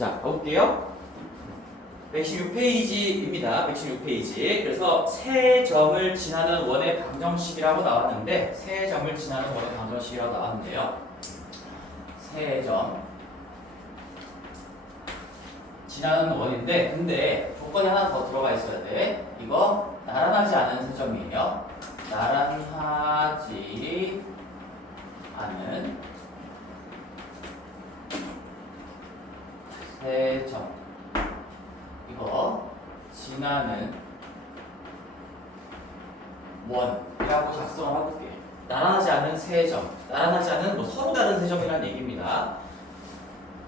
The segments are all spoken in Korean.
자, 가볼게요. 116페이지입니다. 116페이지. 그래서 세 점을 지나는 원의 방정식이라고 나왔는데, 세 점을 지나는 원의 방정식이라고 나왔는데요. 세 점 지나는 원인데, 근데 조건이 하나 더 들어가 있어야 돼. 이거 나란하지 않은 세 점이에요. 나란하지 않은 세 점. 이거 지나는 원이라고 작성을 해볼게요. 나란하지 않은 세 점. 나란하지 않은 뭐 서로 다른 세 점이라는 얘기입니다.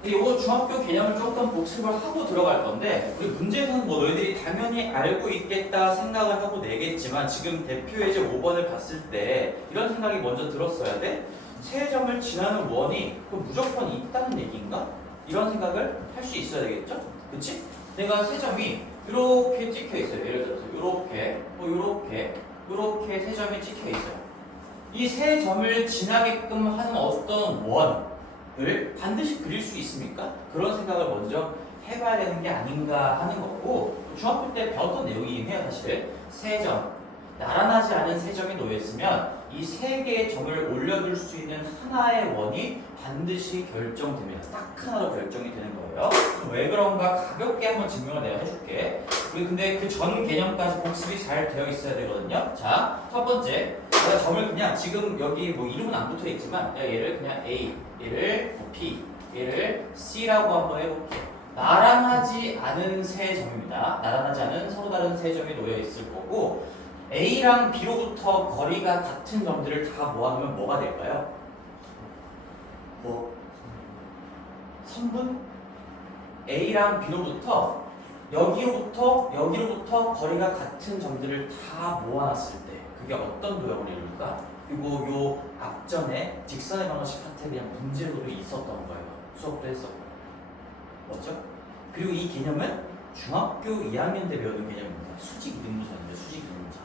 근데 이거 중학교 개념을 조금 복습을 하고 들어갈 건데, 우리 문제에서는 뭐 너희들이 당연히 알고 있겠다 생각을 하고 내겠지만, 지금 대표 예제 5번을 봤을 때 이런 생각이 먼저 들었어야 돼. 세 점을 지나는 원이 그럼 무조건 있다는 얘기인가? 이런 생각을 할 수 있어야 되겠죠? 그치? 내가 세 점이 이렇게 찍혀 있어요. 예를 들어서 이렇게, 이렇게 세 점이 찍혀 있어요. 이 세 점을 지나게끔 하는 어떤 원을 반드시 그릴 수 있습니까? 그런 생각을 먼저 해봐야 되는 게 아닌가 하는 거고, 중학교 때 배웠던 내용이긴 해요. 사실 세 점, 나란하지 않은 세 점이 놓여있으면 이 세 개의 점을 올려둘 수 있는 하나의 원이 반드시 결정됩니다. 딱 하나로 결정이 되는 거예요. 왜 그런가 가볍게 한번 증명을 내가 해줄게. 우리 근데 그 전 개념까지 복습이 잘 되어 있어야 되거든요. 자, 첫 번째, 내가 점을 그냥 지금 여기 뭐 이름은 안 붙어 있지만 내가 얘를 그냥 A, 얘를 B, 얘를 C라고 한번 해볼게. 나란하지 않은 세 점입니다. 나란하지 않은 서로 다른 세 점이 놓여 있을 거고, A랑 B로부터 거리가 같은 점들을 다 모아놓으면 뭐가 될까요? 뭐? 선분? A랑 B로부터 여기로부터 거리가 같은 점들을 다 모아놨을 때 그게 어떤 도형을 이룰까? 그리고 요 앞전에 직선의 방정식 파트에 그냥 문제로 있었던 거예요. 수업도 했었고. 맞죠? 그리고 이 개념은 중학교 2학년 때 배우는 개념입니다. 수직 이등분선입니다. 수직 이등분선.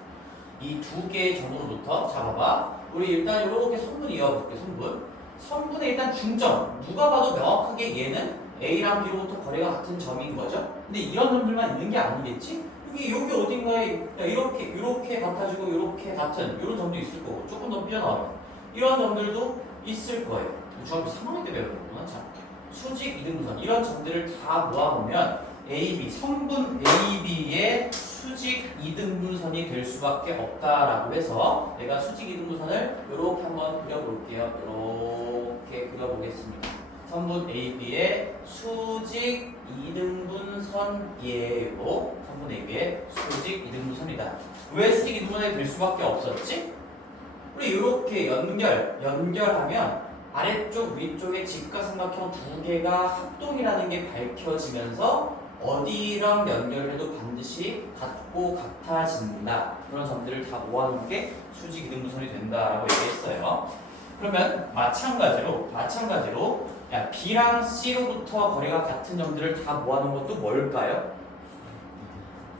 이 두 개의 점으로부터, 자 봐봐, 우리 일단 이렇게 선분 이어볼게요. 선분의 일단 중점, 누가 봐도 명확하게 얘는 A랑 B로부터 거리가 같은 점인 거죠. 근데 이런 점들만 있는 게 아니겠지? 여기 어딘가에 이렇게 같아지고 이렇게 같은 이런 점도 있을 거고, 조금 더 삐져나오면 이런 점들도 있을 거예요. 중학교 3학년 때 배우는 거구나. 자, 수직 이등분선, 이런 점들을 다 모아보면 AB, 선분 AB의 수직 이등분선이 될 수밖에 없다라고 해서 내가 수직 이등분선을 이렇게 한번 그려볼게요. 이렇게 그려보겠습니다. 선분 AB의 수직 이등분선이에요. 선분 AB의 수직 이등분선이다. 왜 수직 이등분선이 될 수밖에 없었지? 우리 이렇게 연결하면 아래쪽 위쪽의 직각삼각형 두 개가 합동이라는 게 밝혀지면서 어디랑 연결해도 반드시 같고 같아진다. 그런 점들을 다 모아놓은 게 수직 이등분선이 된다라고 얘기했어요. 그러면 마찬가지로 야, B랑 C로부터 거리가 같은 점들을 다 모아놓은 것도 뭘까요?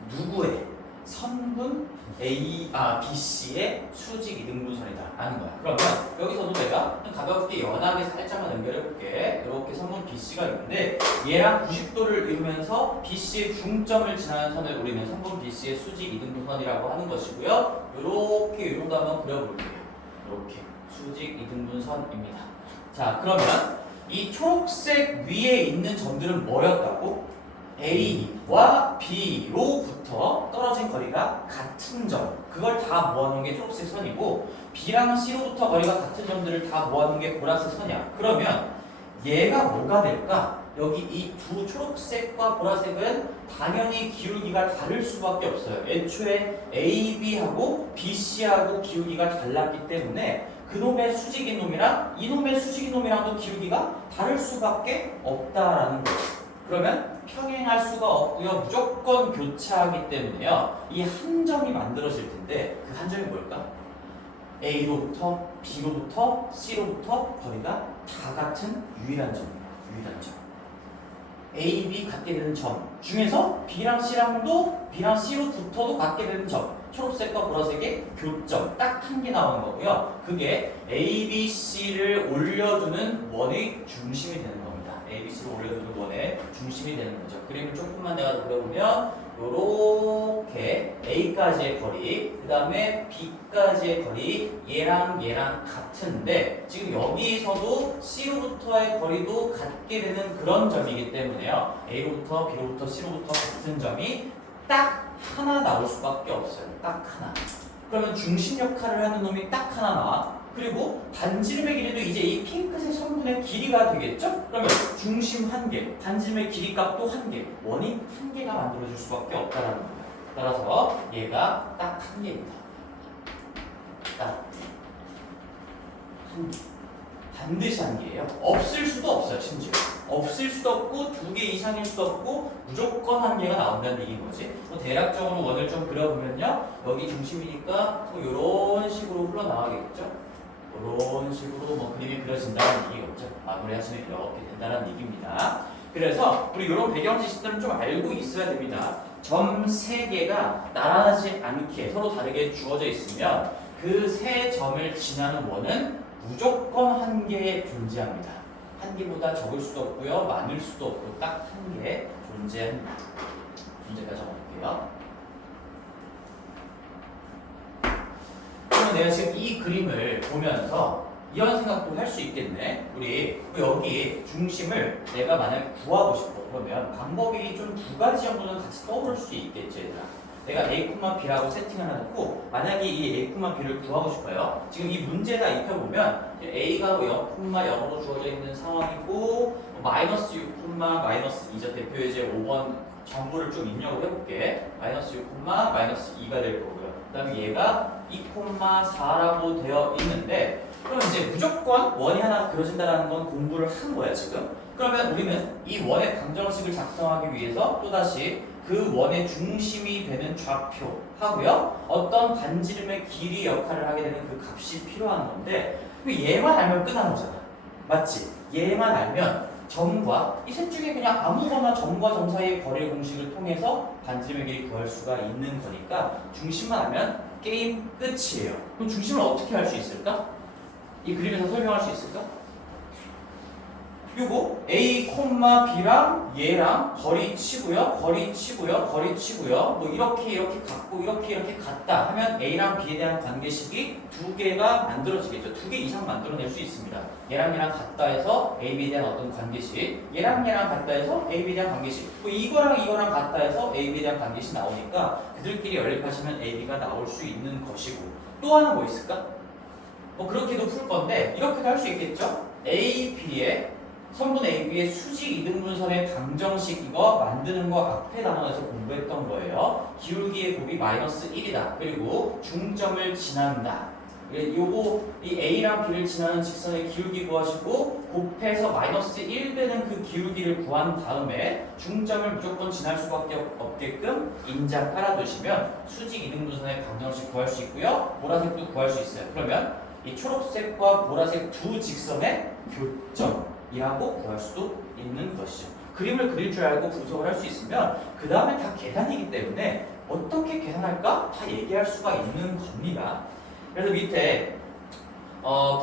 누구의? 선분 BC의 수직 이등분선이다 라는 거야. 그러면 여기서도 내가 가볍게 연하게 살짝만 연결해 볼게. 이렇게 선분 BC가 있는데 얘랑 90도를 이루면서 BC의 중점을 지나는 선을 우리는 선분 BC의 수직 이등분선이라고 하는 것이고요. 이렇게 이런 거 한번 그려볼게요. 이렇게 수직 이등분선입니다. 자, 그러면 이 초록색 위에 있는 점들은 뭐였다고? A와 B로부터 떨어진 거리가 같은 점, 그걸 다 모아놓은 게 초록색 선이고, B랑 C로부터 거리가 같은 점들을 다 모아놓은 게 보라색 선이야. 그러면 얘가 뭐가 될까? 여기 이 두 초록색과 보라색은 당연히 기울기가 다를 수밖에 없어요. 애초에 AB하고 BC하고 기울기가 달랐기 때문에 그놈의 수직인 놈이랑 이놈의 수직인 놈이랑도 기울기가 다를 수밖에 없다라는 거예요. 그러면 평행할 수가 없고요. 무조건 교차하기 때문에요. 이 한 점이 만들어질 텐데 그 한 점이 뭘까? A로부터 B로부터 C로부터 거리가 다 같은 유일한 점입니다. 유일한 점. A, B 갖게 되는 점 중에서 B랑 C로부터도 갖게 되는 점. 초록색과 보라색의 교점 딱 한 개 나오는 거고요. 그게 A, B, C를 올려주는 원의 중심이 되는 겁니다. ABC로 올려두는 원의 중심이 되는 거죠. 그림을 조금만 내가 더 그려보면 요렇게 A까지의 거리, 그 다음에 B까지의 거리, 얘랑 같은데 지금 여기서도 C로부터의 거리도 같게 되는 그런 점이기 때문에요. A로부터 B로부터 C로부터 같은 점이 딱 하나 나올 수밖에 없어요. 딱 하나. 그러면 중심 역할을 하는 놈이 딱 하나 나와. 그리고 반지름의 길이도 이제 이 핑크색 선분의 길이가 되겠죠? 그러면 중심 한 개, 반지름의 길이 값도 한 개, 원이 한 개가 만들어질 수밖에 없다는 거예요. 따라서 얘가 딱 한 개입니다. 딱 한 개. 반드시 한 개예요. 없을 수도 없어요, 심지어. 없을 수도 없고 두 개 이상일 수도 없고 무조건 한 개가 나온다는 얘기인 거지. 대략적으로 원을 좀 그려보면요. 여기 중심이니까 이런 식으로 흘러나가겠죠. 이런 식으로 뭐 그림이 그려진다는 얘기겠죠. 마무리하시면 이렇게 된다는 얘기입니다. 그래서 우리 이런 배경 지식들은 좀 알고 있어야 됩니다. 점 3개가 나란하지 않게 서로 다르게 주어져 있으면 그 세 점을 지나는 원은 무조건 한 개에 존재합니다. 한 개보다 적을 수도 없고요, 많을 수도 없고 딱 한 개 존재합니다. 문제까지 적어볼게요. 그러면 내가 지금 이 그림을 보면서 이런 생각도 할 수 있겠네. 우리 여기 중심을 내가 만약에 구하고 싶어. 그러면 방법이 좀 두 가지 정도는 같이 떠오를 수 있겠지, 얘들아. 내가 A, B라고 세팅을 해놓고 만약에 이 A, B를 구하고 싶어요. 지금 이 문제가 입혀보면 A가 0,0으로 주어져 있는 상황이고 마이너스 6, 마이너스 2죠. 대표 예제 5번 전부를 좀 입력을 해볼게. 마이너스 6, 마이너스 2가 될 거고요. 그 다음에 얘가 2,4라고 되어 있는데 그럼 이제 무조건 원이 하나 그려진다는 건 공부를 한 거야 지금. 그러면 우리는 이 원의 방정식을 작성하기 위해서 또다시 그 원의 중심이 되는 좌표 하고요. 어떤 반지름의 길이 역할을 하게 되는 그 값이 필요한 건데 얘만 알면 끝나는 거잖아. 맞지? 얘만 알면 점과 이 셋 중에 그냥 아무거나 점과 점 사이의 거리 공식을 통해서 반지름의 길이 구할 수가 있는 거니까 중심만 알면 게임 끝이에요. 그럼 중심을 어떻게 할 수 있을까? 이 그림에서 설명할 수 있을까? 요거 A, B랑 얘랑 거리 치고요, 뭐 이렇게 같고 이렇게 같다 하면 A랑 B에 대한 관계식이 두 개가 만들어지겠죠. 두 개 이상 만들어낼 수 있습니다. 얘랑 같다 해서 A, B에 대한 어떤 관계식, 얘랑 같다 해서 A, B에 대한 관계식, 뭐 이거랑 같다 해서 A, B에 대한 관계식 나오니까 그들끼리 연립하시면 A, B가 나올 수 있는 것이고 또 하나 뭐 있을까? 뭐 그렇게도 풀 건데 이렇게도 할 수 있겠죠. A, B의 선분 AB의 수직 이등분선의 방정식 이거 만드는 거 앞에 단원에서 공부했던 거예요. 기울기의 곱이 마이너스 1이다. 그리고 중점을 지난다. 요거 이 A랑 B를 지나는 직선의 기울기 구하시고 곱해서 마이너스 1 되는 그 기울기를 구한 다음에 중점을 무조건 지날 수밖에 없게끔 인자 깔아두시면 수직 이등분선의 방정식 구할 수 있고요. 보라색도 구할 수 있어요. 그러면 이 초록색과 보라색 두 직선의 교점이라고 구할 수도 있는 것이죠. 그림을 그릴 줄 알고 분석을 할 수 있으면 그 다음에 다 계산이기 때문에 어떻게 계산할까 다 얘기할 수가 있는 겁니다. 그래서 밑에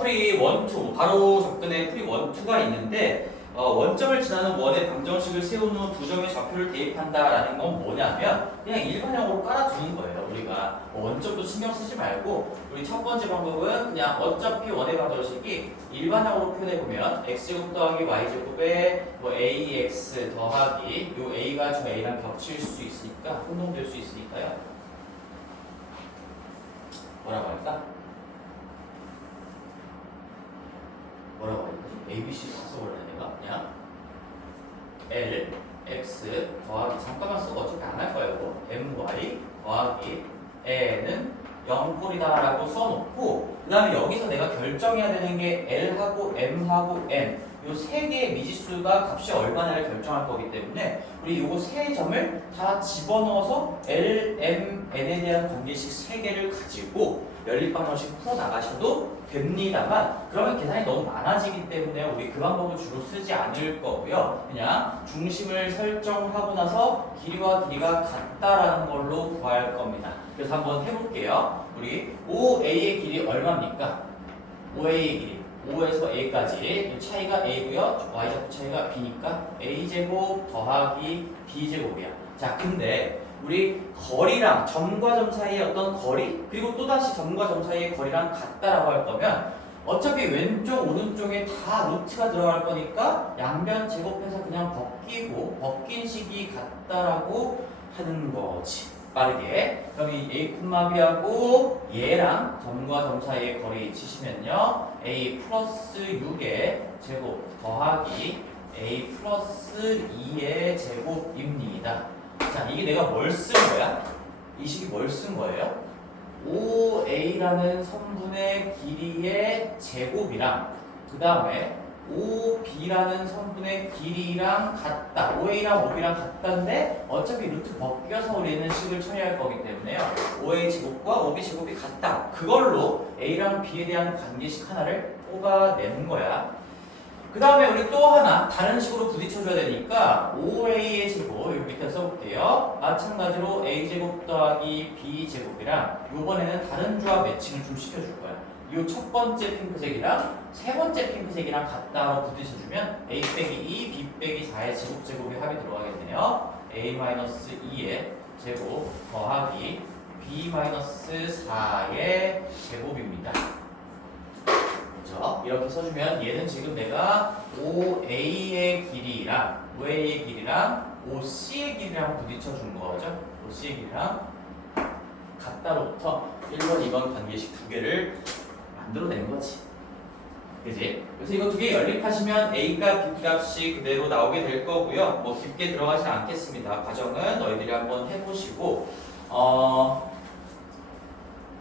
프리 1, 2 바로 접근의 프리 1, 2가 있는데 원점을 지나는 원의 방정식을 세운 후 두 점의 좌표를 대입한다라는 건 뭐냐면 그냥 일반형으로 깔아두는 거예요. 우리가 원점도 신경 쓰지 말고 우리 첫 번째 방법은 그냥 어차피 원의 방정식이 일반형으로 표현해보면 x제곱 더하기 y제곱에 뭐 ax 더하기 요 a가 저 a랑 겹칠 수 있으니까 혼동될 수 있으니까요. 뭐라고 할까? 뭐라고 할까? ABC 다 써볼래 내가 그냥 L, X 더하기 잠깐만 쓰고 어차피 안 할 거예요. 이거. MY 더하기 N은 0꼴이다 라고 써놓고 그 다음에 여기서 내가 결정해야 되는 게 L하고 M하고 N 요 세 개의 미지수가 값이 얼마나를 결정할 거기 때문에 우리 요거 세 점을 다 집어넣어서 L, M, N에 대한 관계식 세 개를 가지고 연립방정식 풀어나가셔도 됩니다만 그러면 계산이 너무 많아지기 때문에 우리 그 방법을 주로 쓰지 않을 거고요. 그냥 중심을 설정하고 나서 길이와 길이가 같다라는 걸로 구할 겁니다. 그래서 한번 해볼게요. 우리 OA의 길이 얼마입니까? OA의 길이 5에서 a까지 이 차이가 a고요. y제곱 차이가 b니까 a제곱 더하기 b제곱이야. 자, 근데 우리 거리랑 점과 점 사이의 어떤 거리 그리고 또다시 점과 점 사이의 거리랑 같다라고 할 거면 어차피 왼쪽 오른쪽에 다 루트가 들어갈 거니까 양변 제곱해서 그냥 벗긴 식이 같다라고 하는 거지. 빠르게. 그럼 이 a, b하고 얘랑 점과 점 사이의 거리 치시면요. a 플러스 6의 제곱 더하기 a 플러스 2의 제곱입니다. 자, 이게 내가 뭘 쓴 거야? 이 식이 뭘 쓴 거예요? 5a라는 선분의 길이의 제곱이랑 그 다음에 5b라는 선분의 길이랑 같다. 5a랑 5b랑 같다인데 어차피 루트 벗겨서 우리는 식을 처리할 거기 때문에요. 5a 제곱과 5b 제곱이 같다. 그걸로 a랑 b에 대한 관계식 하나를 뽑아내는 거야. 그 다음에 우리 또 하나 다른 식으로 부딪혀줘야 되니까 5a의 제곱 여기 밑에 써볼게요. 마찬가지로 a제곱 더하기 b제곱이랑 요번에는 다른 조합 매칭을 좀 시켜줄 거야. 이 첫 번째 핑크색이랑 세 번째 핑크색이랑 같다고 부딪혀주면 a 빼기 2, b 빼기 4의 제곱이 합이 들어가겠네요. a-2의 제곱 더하기 b-4의 제곱입니다. 이렇게 써주면 얘는 지금 내가 5a의 길이랑 5c의 길이랑 부딪혀준 거죠. 5c의 길이랑 같다로부터 1번, 2번 관계식 두 개를 만들어낸 거지. 그지? 그래서 이거 두 개 연립하시면 a값, b값이 그대로 나오게 될 거고요. 뭐 깊게 들어가진 않겠습니다. 과정은 너희들이 한번 해보시고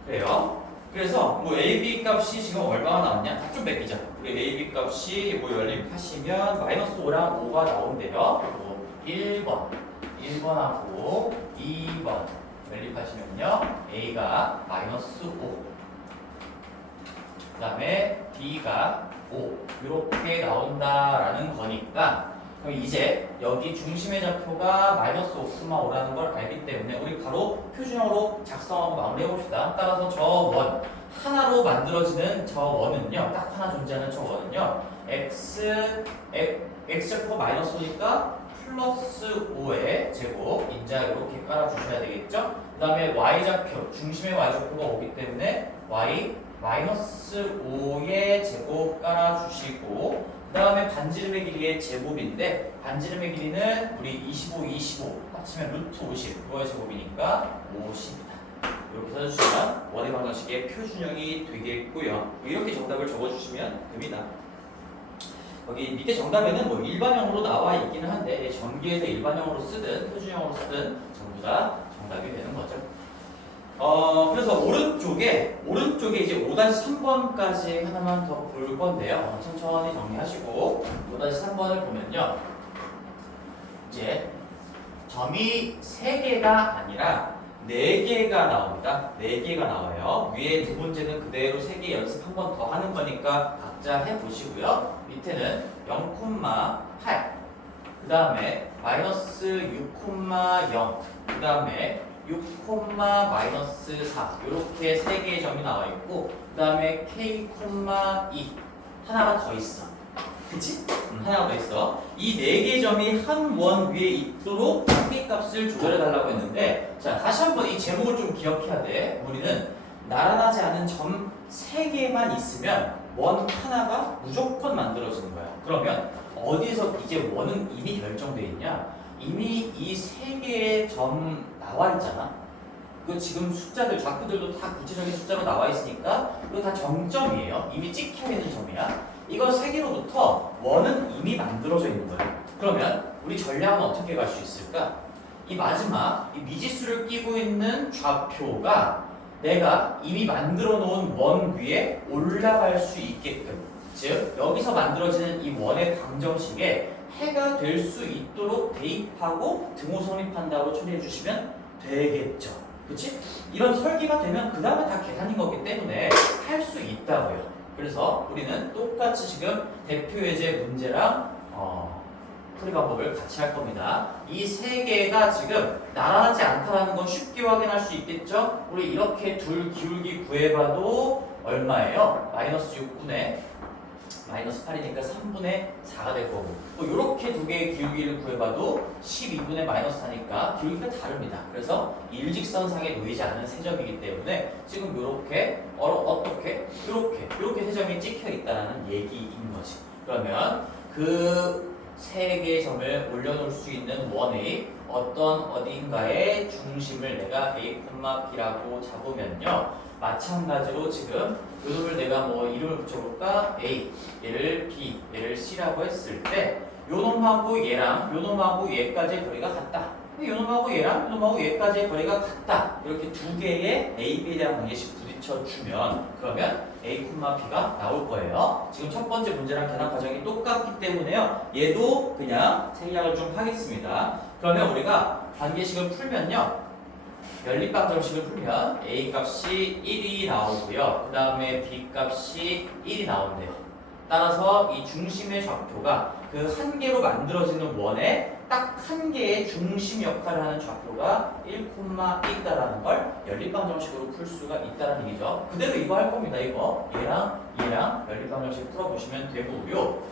그래요. 그래서 뭐 AB 값이 지금 얼마가 나왔냐? 다 좀 매기자. 우리 AB 값이 뭐 연립하시면 마이너스 5랑 5가 나온대요. 그리고 1번하고 2번 연립하시면요. A가 마이너스 5. 그 다음에 B가 5. 이렇게 나온다라는 거니까 그럼 이제 여기 중심의 좌표가 마이너스 5,5라는 걸 알기 때문에 우리 바로 표준형으로 작성하고 마무리해봅시다. 따라서 저 원 하나로 만들어지는 저 원은요. 딱 하나 존재하는 저 원은요. x제곱 마이너스 5니까 플러스 5의 제곱 인자 이렇게 깔아주셔야 되겠죠. 그 다음에 y좌표 중심의 y좌표가 오기 때문에 y 마이너스 5의 제곱 깔아주시고 그 다음에 반지름의 길이의 제곱인데 반지름의 길이는 우리 25 합치면 루트 50 그거의 제곱이니까 50이다. 이렇게 써주시면 원의 방정식의 표준형이 되겠고요. 이렇게 정답을 적어주시면 됩니다. 여기 밑에 정답에는 뭐 일반형으로 나와 있기는 한데 전기에서 일반형으로 쓰든 표준형으로 쓰든 전부 다 정답이 되는 거죠. 그래서 오른쪽에 이제 5-3번까지 하나만 더 볼 건데요. 천천히 정리하시고 5-3번을 보면요. 이제 점이 3개가 아니라 4개가 나옵니다. 4개가 나와요. 위에 두 문제는 그대로 3개 연습 한 번 더 하는 거니까 각자 해보시고요. 밑에는 0,8 그 다음에 마이너스 6,0 그 다음에 6,-4 이렇게 3개의 점이 나와 있고 그 다음에 K,2 하나가 더 있어. 그치? 하나가 더 있어. 이 4개의 점이 한 원 위에 있도록 K 값을 조절해 달라고 했는데 자 다시 한번 이 제목을 좀 기억해야 돼. 우리는 나란하지 않은 점 3개만 있으면 원 하나가 무조건 만들어지는 거야. 그러면 어디서 이제 원은 이미 결정돼 있냐? 이미 이 3개의 점 나와 있잖아. 그 지금 숫자들 좌표들도 다 구체적인 숫자로 나와 있으니까 이거 다 정점이에요. 이미 찍혀 있는 점이야. 이거 3개로부터 원은 이미 만들어져 있는 거야. 그러면 우리 전략은 어떻게 갈 수 있을까? 이 마지막 이 미지수를 끼고 있는 좌표가 내가 이미 만들어 놓은 원 위에 올라갈 수 있게끔, 즉 여기서 만들어지는 이 원의 방정식에 해가 될 수 있도록 대입하고 등호성립한다고 처리해 주시면 되겠죠. 그치? 이런 설계가 되면 그 다음에 다 계산인 거기 때문에 할 수 있다고요. 그래서 우리는 똑같이 지금 대표예제 문제랑 풀이 방법을 같이 할 겁니다. 이 3개가 지금 나란하지 않다는 건 쉽게 확인할 수 있겠죠? 우리 이렇게 둘 기울기 구해봐도 얼마예요? 마이너스 6분의 마이너스 8이니까 3분의 4가 될 거고 또 이렇게 두 개의 기울기를 구해봐도 12분의 마이너스 4니까 기울기가 다릅니다. 그래서 일직선상에 놓이지 않는 세 점이기 때문에 지금 이렇게 어떻게 이렇게 세 점이 찍혀 있다는 얘기인 거지. 그러면 그 세 개의 점을 올려놓을 수 있는 원의 어떤 어딘가의 중심을 내가 A, B라고 잡으면요. 마찬가지로 지금 이 놈을 내가 뭐 이름을 붙여볼까? A, 얘를 B, 얘를 C라고 했을 때 요 놈하고 얘랑 요 놈하고 얘까지의 거리가 같다. 요 놈하고 얘랑 요 놈하고 얘까지의 거리가 같다. 이렇게 두 개의 A, B에 대한 관계식 부딪혀주면 그러면 A, B가 나올 거예요. 지금 첫 번째 문제랑 계산 과정이 똑같기 때문에요. 얘도 그냥 생략을 좀 하겠습니다. 그러면 우리가 관계식을 풀면요. 연립방정식을 풀면 A 값이 1이 나오고요. 그 다음에 B 값이 1이 나온대요. 따라서 이 중심의 좌표가 그 한 개로 만들어지는 원에 딱 한 개의 중심 역할을 하는 좌표가 1,1다라는 걸 연립방정식으로 풀 수가 있다는 얘기죠. 그대로 이거 할 겁니다. 이거 얘랑 연립방정식 풀어보시면 되고요.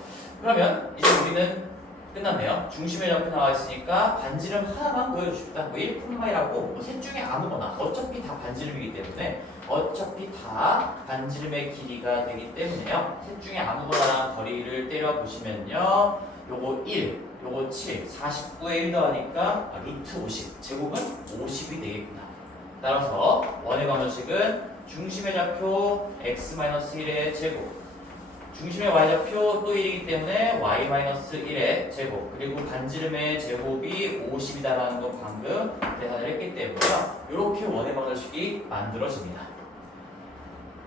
그러면 이제 우리는 끝났네요. 중심의 좌표 나와 있으니까 반지름 하나만 보여주십니다. 뭐 1,1이라고 뭐 셋 중에 아무거나 어차피 다 반지름이기 때문에 어차피 다 반지름의 길이가 되기 때문에요. 셋 중에 아무거나 거리를 때려 보시면요. 요거 1, 요거 7, 49에 1 더하니까 루트 50, 제곱은 50이 되겠구나. 따라서 원의 방정식은 중심의 좌표 x-1의 제곱, 중심의 y좌표 또 1이기 때문에 y-1의 제곱, 그리고 반지름의 제곱이 50이다라는 거 방금 계산을 했기 때문에요. 이렇게 원의 방정식이 만들어집니다.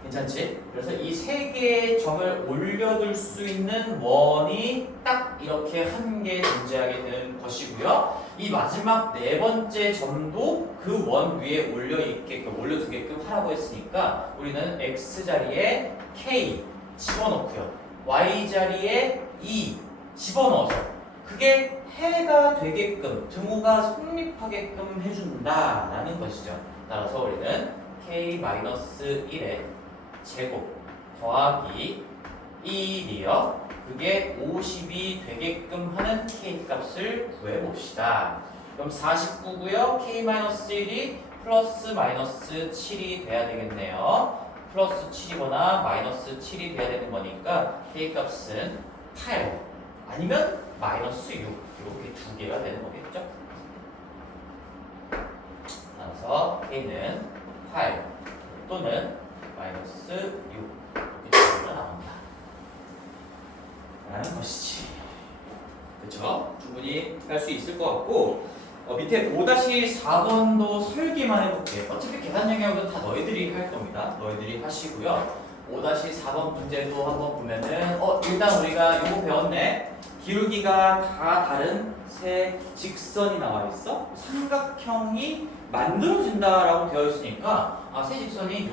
괜찮지? 그래서 이 세 개의 점을 올려둘 수 있는 원이 딱 이렇게 한 개 존재하게 되는 것이고요. 이 마지막 네 번째 점도 그 원 위에 올려두게끔 하라고 했으니까 우리는 x 자리에 k 집어넣고요. y 자리에 2 집어넣어서 그게 해가 되게끔 등호가 성립하게끔 해준다라는 것이죠. 따라서 우리는 k-1의 제곱 더하기 1이요. 그게 50이 되게끔 하는 k 값을 구해봅시다. 그럼 49고요. k-1이 플러스 마이너스 7이 돼야 되겠네요. 플러스 7이거나 마이너스 7이 돼야 되는 거니까 k 값은 8 아니면 마이너스 6 이렇게 두 개가 되는 거겠죠. 따라서 k는 8 또는 마이너스 6 이렇게 두 개가 나온다 라는 것이지. 그쵸? 충분히 할 수 있을 것 같고 밑에 5-4번도 설계만 해볼게. 어차피 계산 영역은 다 너희들이 할 겁니다. 너희들이 하시고요. 5-4번 문제도 한번 보면은 일단 우리가 이거 배웠네. 기울기가 다 다른 세 직선이 나와 있어. 삼각형이 만들어진다라고 되어 있으니까 세 직선이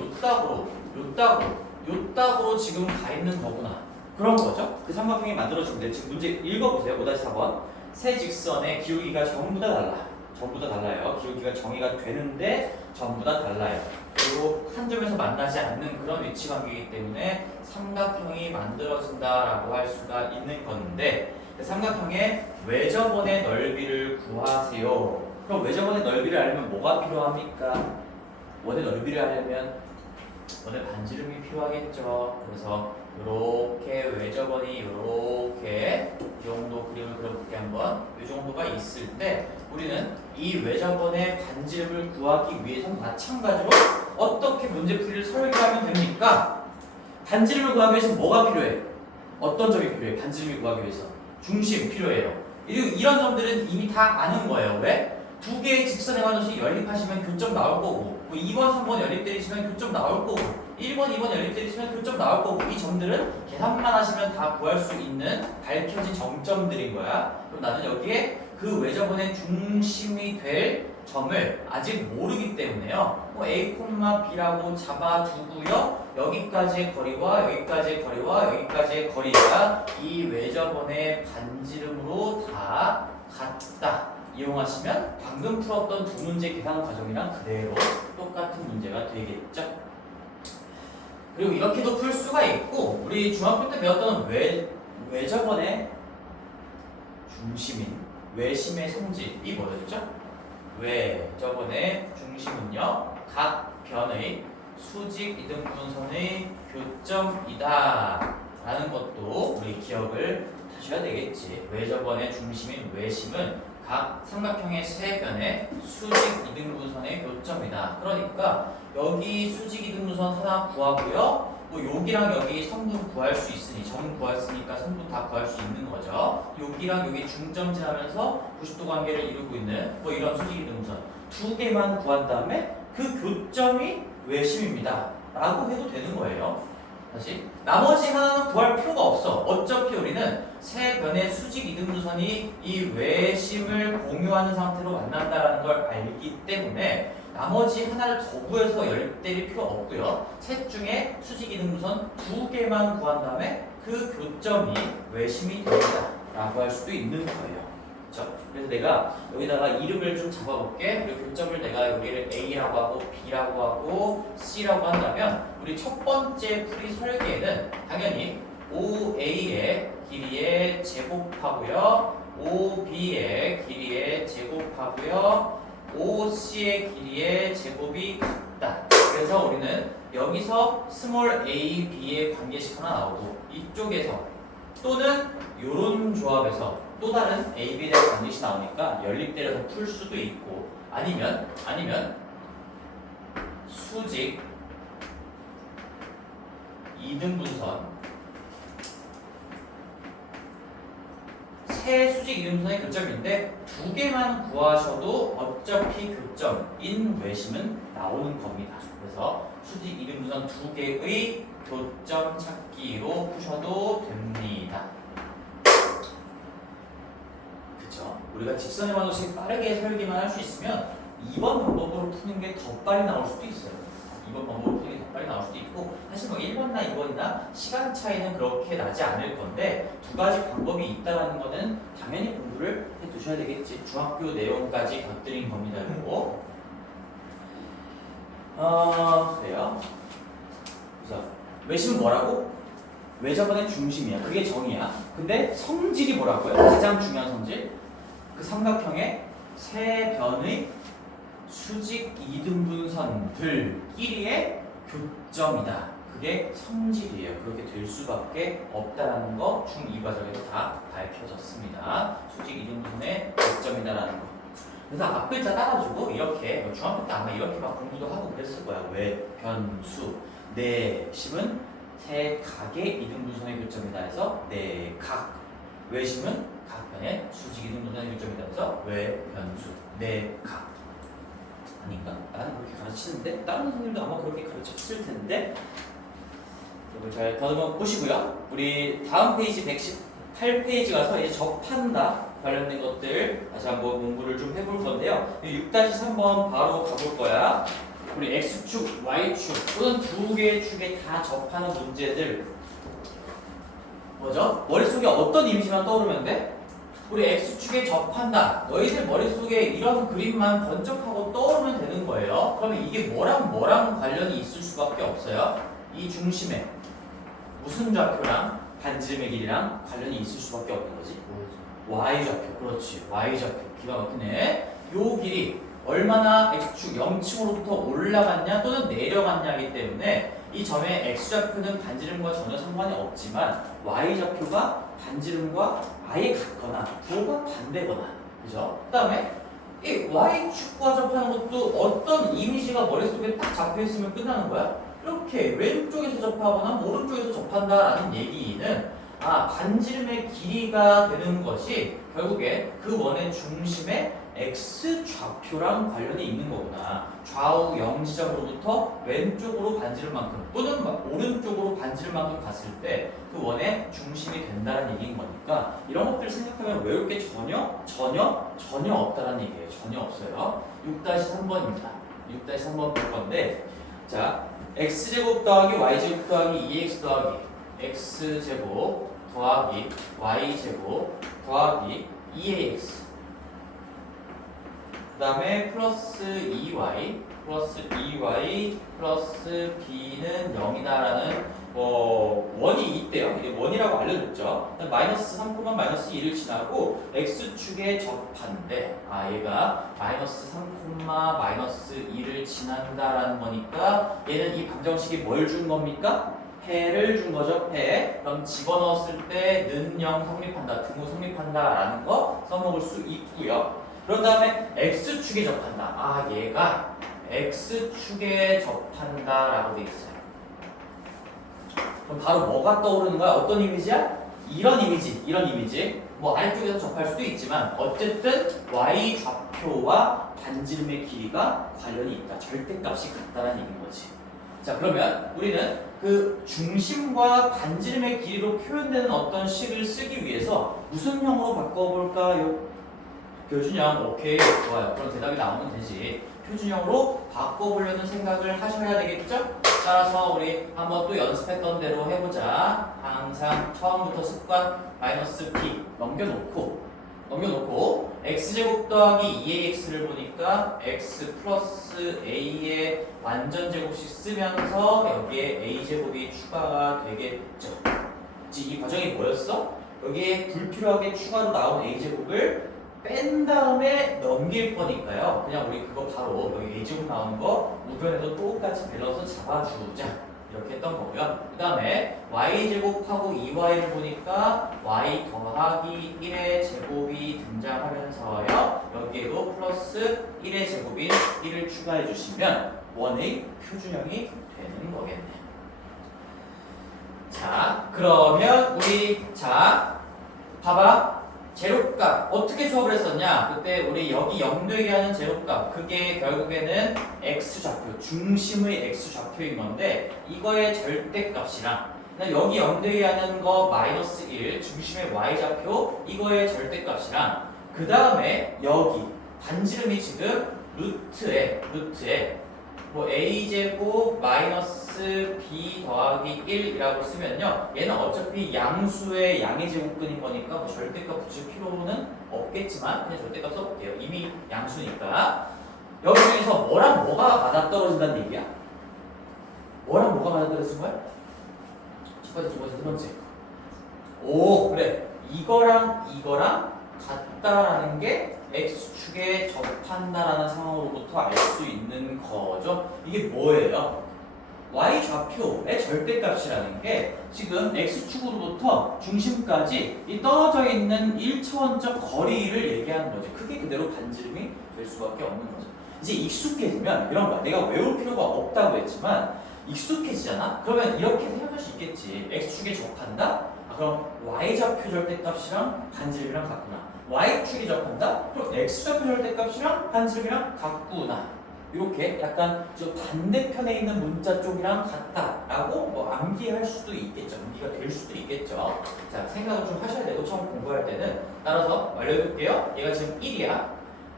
요따구로 지금 가 있는 거구나. 그런 거죠. 그 삼각형이 만들어지는데 지금 문제 읽어보세요. 5-4번. 세 직선의 기울기가 전부 다 달라요. 기울기가 정의가 되는데 전부 다 달라요. 그리고 한 점에서 만나지 않는 그런 위치 관계이기 때문에 삼각형이 만들어진다라고 할 수가 있는 건데 삼각형의 외접원의 넓이를 구하세요. 그럼 외접원의 넓이를 알려면 뭐가 필요합니까? 원의 넓이를 알려면 원의 반지름이 필요하겠죠. 그래서 이렇게 외접원이 이렇게 이 정도 그림을 그려볼게 한번. 이 정도가 있을 때 우리는 이 외접원의 반지름을 구하기 위해서는 마찬가지로 어떻게 문제풀이를 설계하면 됩니까? 반지름을 구하기 위해서 뭐가 필요해? 어떤 점이 필요해? 반지름을 구하기 위해서 중심 필요해요. 이런 점들은 이미 다 아는 거예요. 왜? 두 개의 직선의 관점이 연립하시면 교점 나올 거고 2번, 3번 연립 때리시면 교점 나올 거고 1번, 2번 연립 때리시면 교점 나올 거고 이 점들은 계산만 하시면 다 구할 수 있는 밝혀진 정점들인 거야. 그럼 나는 여기에 그 외접원의 중심이 될 점을 아직 모르기 때문에요. A, B라고 잡아두고요. 여기까지의 거리와 여기까지의 거리와 여기까지의 거리가 이 외접원의 반지름으로 다 같다. 이용하시면 방금 풀었던 두 문제 계산 과정이랑 그대로 똑같은 문제가 되겠죠. 그리고 이렇게도 풀 수가 있고 우리 중학교 때 배웠던 외접원의 중심인 외심의 성질이 뭐였죠? 외접원의 중심은요 각 변의 수직 이등분선의 교점이다 라는 것도 우리 기억을 하셔야 되겠지. 외접원의 중심인 외심은 각 삼각형의 세 변의 수직 이등분선의 교점이다. 그러니까 여기 수직 이등분선 하나 구하고요. 뭐 여기랑 여기 성분 구할 수 있으니 점 구했으니까 성분 다 구할 수 있는 거죠. 여기랑 여기 중점 지나면서 90도 관계를 이루고 있는 뭐 이런 수직 이등분선 두 개만 구한 다음에 그 교점이 외심입니다. 라고 해도 되는 거예요. 다시 나머지 하나는 구할 필요가 없어. 어차피 우리는 세 변의 수직 이등분선이 이 외심을 공유하는 상태로 만난다는 걸 알기 때문에 나머지 하나를 더 구해서 열 때릴 필요 없고요. 셋 중에 수직 이등분선 두 개만 구한 다음에 그 교점이 외심이 됩니다. 라고 할 수도 있는 거예요. 그렇죠? 그래서 내가 여기다가 이름을 좀 잡아볼게. 그리고 교점을 내가 여기를 A라고 하고 B라고 하고 C라고 한다면 우리 첫 번째 풀이 설계에는 당연히 OA의 길이의 제곱하고요. OB의 길이의 제곱하고요. OC의 길이의 제곱이 같다. 그래서 우리는 여기서 스몰 a, b의 관계식 하나 나오고 이쪽에서 또는 이런 조합에서 또 다른 a, b에 대한 관계식 나오니까 연립대로서 풀 수도 있고 아니면 수직 이등분선 세 수직 이등분선의 교점인데 두 개만 구하셔도 어차피 교점인 외심은 나오는 겁니다. 그래서 수직 이등분선 두 개의 교점 찾기로 푸셔도 됩니다. 그쵸? 우리가 직선의 방정식 빠르게 설계만 할 수 있으면 2번 방법으로 푸는 게 더 빨리 나올 수도 있어요. 2번 방법으로 푸는 게 더 빨리 나올 수도 있고 사실 뭐 1번이나 2번이나 시간 차이는 그렇게 나지 않을 건데 두 가지 방법이 있다는 거는 당연히 공부를 해 두셔야 되겠지. 중학교 내용까지 곁들인 겁니다. 이거. 그래요. 그래서 외심은 뭐라고? 외접원의 중심이야. 그게 정의야. 근데 성질이 뭐라고요? 가장 중요한 성질? 그 삼각형의 세 변의 수직 이등분선들끼리의 교점이다. 그게 성질이에요. 그렇게 될 수밖에 없다라는 거 중2 과정에서 다 밝혀졌습니다. 수직 이등분선의 교점이다라는 거. 그래서 앞글자 따라주고 이렇게 중학교 때 아마 이렇게 막 공부도 하고 그랬을 거야. 외, 변수, 내심은 세 각의 이등분선의 교점이다 해서 내각. 외심은 각 변의 수직 이등분선의 교점이다 해서 외, 변수, 내각. 아닌가? 나는 그렇게 가르치는데 다른 선생님도 아마 그렇게 가르쳤을 텐데 이걸 잘 더듬어 보시고요. 우리 다음 페이지 118페이지 가서 이제 접한다 관련된 것들 다시 한번 공부를 좀 해볼 건데요. 6-3번 바로 가볼 거야. 우리 X축, Y축 또는 두 개의 축에 다 접하는 문제들 뭐죠? 머릿속에 어떤 이미지만 떠오르면 돼? 우리 X축에 접한다. 너희들 머릿속에 이런 그림만 번쩍하고 떠오르면 되는 거예요. 그러면 이게 뭐랑 관련이 있을 수밖에 없어요. 이 중심에 무슨 좌표랑 반지름의 길이랑 관련이 있을 수밖에 없는 거지. Y좌표. 그렇지. Y좌표. 기가 막히네. 요 길이 얼마나 X축 0층으로부터 올라갔냐 또는 내려갔냐이기 때문에 이 점의 X좌표는 반지름과 전혀 상관이 없지만 Y좌표가 반지름과 아예 같거나 부호가 반대거나 그죠? 그 다음에 이 Y축과 접하는 것도 어떤 이미지가 머릿속에 딱 잡혀있으면 끝나는 거야? 이렇게 왼쪽에서 접하거나 오른쪽에서 접한다라는 얘기는 반지름의 길이가 되는 것이 결국에 그 원의 중심에 X좌표랑 관련이 있는 거구나. 좌우 0지점으로부터 왼쪽으로 반지름만큼 또는 오른쪽으로 반지름만큼 갔을 때 그 원의 중심이 된다는 얘기인 거니까 이런 것들 생각하면 외울 게 전혀 없다는 얘기예요. 전혀 없어요. 6-3번입니다. 6-3번 볼 건데 자 X제곱 더하기 Y제곱 더하기 2X 더하기 X제곱 더하기 Y제곱 더하기 2AX 그 다음에 플러스 2y 플러스 b는 0이다라는 원이 있대요. 이게 원이라고 알려줬죠. 마이너스 3, 마이너스 2를 지나고 x축에 접한데 얘가 마이너스 3, 마이너스 2를 지난다라는 거니까 얘는 이 방정식이 뭘 준 겁니까? 해를 준 거죠. 해. 그럼 집어넣었을 때 는 0 성립한다, 등호 성립한다라는 거 써먹을 수 있고요. 그런 다음에 x축에 접한다. 얘가 x축에 접한다라고 돼 있어요. 그럼 바로 뭐가 떠오르는 거야? 어떤 이미지야? 이런 이미지. 뭐 아래쪽에서 접할 수도 있지만 어쨌든 y 좌표와 반지름의 길이가 관련이 있다. 절대값이 같다라는 얘기인 거지. 자, 그러면 우리는 그 중심과 반지름의 길이로 표현되는 어떤 식을 쓰기 위해서 무슨 형으로 바꿔볼까요? 표준형. 오케이, 좋아요. 그럼 대답이 나오면 되지. 표준형으로 바꿔보려는 생각을 하셔야 되겠죠? 따라서 우리 한번 또 연습했던 대로 해보자. 항상 처음부터 습관 마이너스 b 넘겨놓고 x제곱 더하기 2ax를 보니까 x 플러스 a의 완전제곱씩 쓰면서 여기에 a제곱이 추가가 되겠죠. 이 과정이 뭐였어? 여기에 불필요하게 추가로 나온 a제곱을 뺀 다음에 넘길 거니까요. 그냥 우리 그거 바로 여기 a제곱 나오는 거 우변에도 똑같이 밸런스 잡아주자. 이렇게 했던 거고요. 그 다음에 y제곱하고 2y를 보니까 y 더하기 1의 제곱이 등장하면서요. 여기에도 플러스 1의 제곱인 1을 추가해 주시면 원의 표준형이 되는 거겠네요. 자, 그러면 우리 봐봐. 제곱값 어떻게 수업을 했었냐? 그때 우리 여기 0 되게 하는 제곱값 그게 결국에는 x좌표 중심의 x좌표인 건데 이거의 절대값이랑 여기 0 되게 하는 거 마이너스 1 중심의 y좌표 이거의 절대값이랑 그 다음에 여기 반지름이 지금 루트에 뭐 a제곱 마이너스 b 더하기 1이라고 쓰면요. 얘는 어차피 양수의 양의 제곱근인 거니까 뭐 절대값 붙일 필요는 없겠지만 그냥 절대값 써볼게요. 이미 양수니까. 여기 중에서 뭐랑 뭐가 맞아떨어진다는 얘기야? 뭐랑 뭐가 맞아떨어진 거야? 첫 번째, 두 번째, 세 번째. 오, 그래. 이거랑 같다라는 게 x축에 접한다라는 상황으로부터 알 수 있는 거죠. 이게 뭐예요? y좌표의 절대값이라는 게 지금 x축으로부터 중심까지 이 떨어져 있는 1차원적 거리를 얘기하는 거죠. 그게 그대로 반지름이 될 수밖에 없는 거죠. 이제 익숙해지면 이런 거야. 내가 외울 필요가 없다고 했지만 익숙해지잖아? 그러면 이렇게 생각할 수 있겠지. x축에 접한다? 그럼 y좌표 절대값이랑 반지름이랑 같구나. y축에 접한다? 그럼 x좌표 절대값이랑 반지름이랑 같구나. 이렇게 약간 저 반대편에 있는 문자 쪽이랑 같다라고 뭐 암기할 수도 있겠죠. 암기가 될 수도 있겠죠. 자, 생각을 좀 하셔야 돼요. 처음 공부할 때는. 따라서 알려줄게요. 얘가 지금 1이야.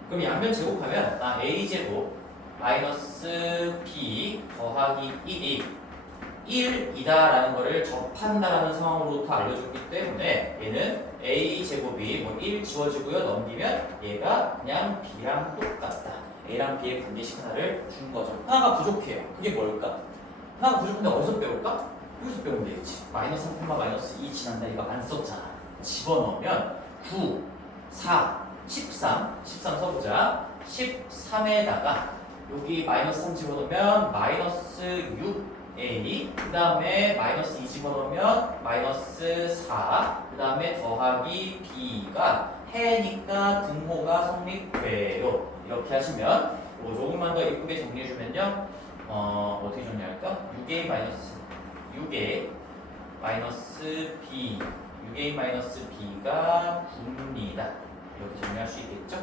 그럼 양변 제곱하면 a제곱 마이너스 b 더하기 1이 1이다라는 거를 접한다라는 상황으로부터 알려줬기 때문에 얘는 a제곱이 뭐 1 지워지고요. 넘기면 얘가 그냥 b랑 똑같다. a랑 b의 관계식 하나를 준 거죠. 하나가 부족해요. 그게 뭘까? 하나가 부족한데 어디서 배울까? 여기서 배우면 되겠지. 마이너스 3, 마이너스 2 지난다 이거 안 썼잖아. 집어넣으면 9, 4, 13 써보자. 13에다가 여기 마이너스 3 집어넣으면 마이너스 6a 그 다음에 마이너스 2 집어넣으면 마이너스 4 그 다음에 더하기 b가 해니까 등호가 성립돼요. 이렇게 하시면 조금만 더 예쁘게 정리해주면요. 어떻게 정리할까? 6a 마이너스 b 6a 마이너스 b가 9입니다. 이렇게 정리할 수 있겠죠?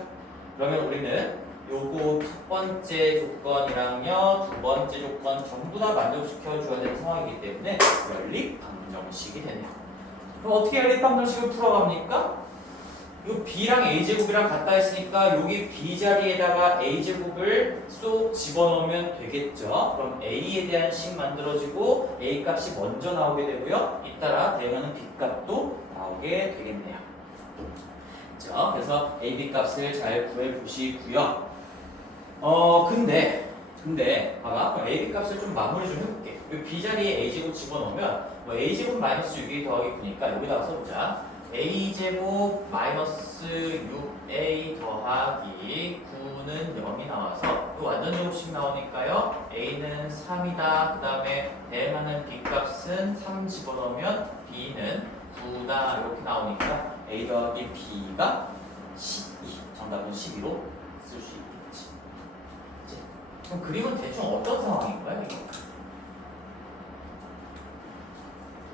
그러면 우리는 요거 첫 번째 조건이랑요 두 번째 조건 전부 다 만족시켜 줘야 되는 상황이기 때문에 연립 방정식이 되네요. 그럼 어떻게 연립 방정식을 풀어갑니까? 요 b랑 a제곱이랑 같다 했으니까 여기 b 자리에다가 a제곱을 쏙 집어넣으면 되겠죠. 그럼 a에 대한 식 만들어지고 a 값이 먼저 나오게 되고요. 잇따라 대응하는 b 값도 나오게 되겠네요. 그래서 a, b 값을 잘 구해 보시고요. 근데 봐봐. 그럼 AB 값을 좀 마무리 좀 해볼게. 이 B 자리에 A제곱 집어넣으면 뭐 A제곱 마이너스 6이 더하기 9니까 여기다가 써보자. A제곱 마이너스 6A 더하기 9는 0이 나와서 또 완전 제곱식 나오니까요. A는 3이다. 그 다음에 대응하는 B 값은 3 집어넣으면 B는 9다. 이렇게 나오니까 A 더하기 B가 12. 정답은 12로 쓸 수 있겠지. 그치? 그럼 그림은 대충 어떤 상황인 거야, 이거?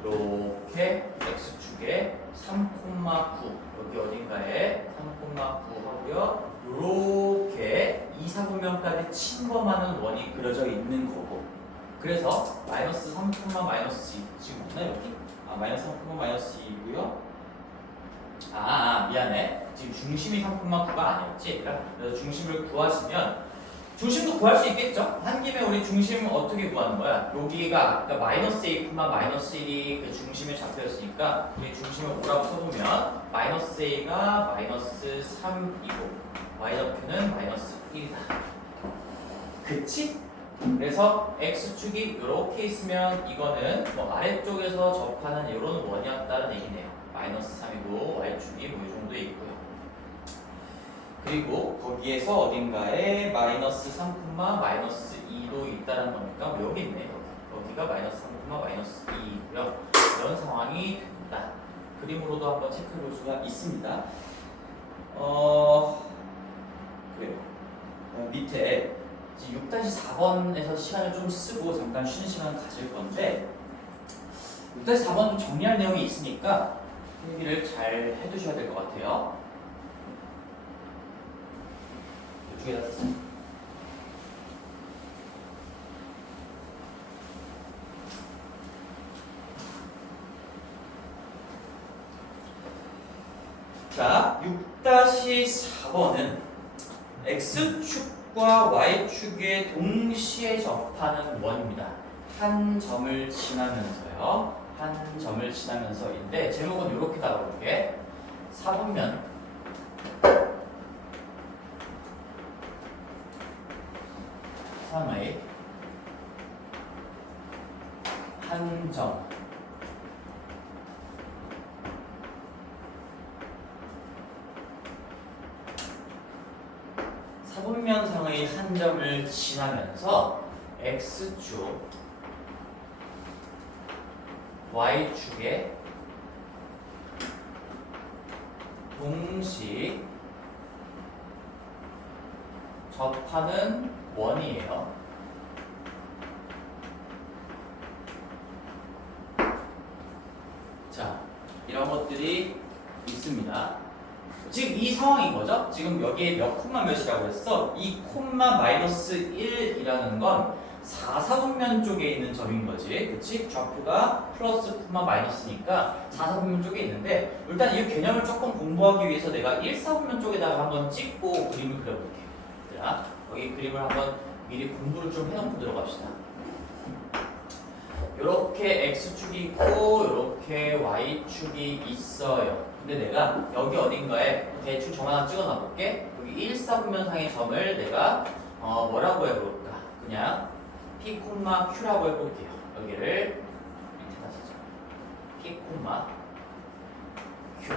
이렇게 x축에 3,9 여기 어딘가에 3,9 하고요. 이렇게 2, 4분면까지 침범하는 원이 그려져 있는 거고. 그래서 마이너스 3, 마이너스 2 지금 맞나 여기? 마이너스 3, 마이너스 2이고요. 미안해. 지금 중심이 3,9가 아니었지. 그래서 중심을 구하시면 중심도 구할 수 있겠죠? 한 김에 우리 중심 어떻게 구하는 거야? 여기가 아까 마이너스 A, 마이너스 1이 그 중심에 잡혀있으니까 우리 중심을 5라고 써보면 마이너스 A가 마이너스 3이고 Y좌표는 마이너스 1이다. 그치? 그래서 X축이 이렇게 있으면 이거는 뭐 아래쪽에서 접하는 이런 원이었다는 얘기네요. 마이너스 3이고 Y축이 뭐 이 정도 있고요. 그리고 거기에서 어딘가에 마이너스 3, 마이너스 2도 있다는 거니까 여기 있네. 여기가 마이너스 3, 마이너스 2이고요. 이런 상황이 된다. 그림으로도 한번 체크해 볼 수가 있습니다. 그래요. 밑에 6-4번에서 시간을 좀 쓰고 잠깐 쉬는 시간 가질 건데 6-4번 좀 정리할 내용이 있으니까 얘기를 잘 해두셔야 될 것 같아요. 이쪽에다 쓰자. 자, 6-4번은 X축과 Y축에 동시에 접하는 원입니다. 한 점을 지나면서요. 한 점을 지나면서인데 제목은 이렇게 다뤄볼게. 4분면 상의 한 점 사분면상의 한 점을 지나면서 X축, Y축에 동시 접하는 원이에요. 자, 이런 것들이 있습니다. 지금 이 상황인 거죠? 지금 여기에 몇 콤마 몇이라고 했어? 이 콤마 마이너스 1이라는 건 4사분면 쪽에 있는 점인 거지. 그치? 좌표가 플러스 콤마 마이너스니까 4사분면 쪽에 있는데 일단 이 개념을 조금 공부하기 위해서 내가 1사분면 쪽에다가 한번 찍고 그림을 그려볼게. 자, 여기 그림을 한번 미리 공부를 좀 해놓고 들어갑시다. 이렇게 X축이 있고 이렇게 Y축이 있어요. 근데 내가 여기 어딘가에 대충 점 하나 찍어 놔볼게. 여기 1사분면상의 점을 내가 뭐라고 해볼까? 그냥 P, Q라고 해볼게요. 여기를 밑에다 쓰자. P, Q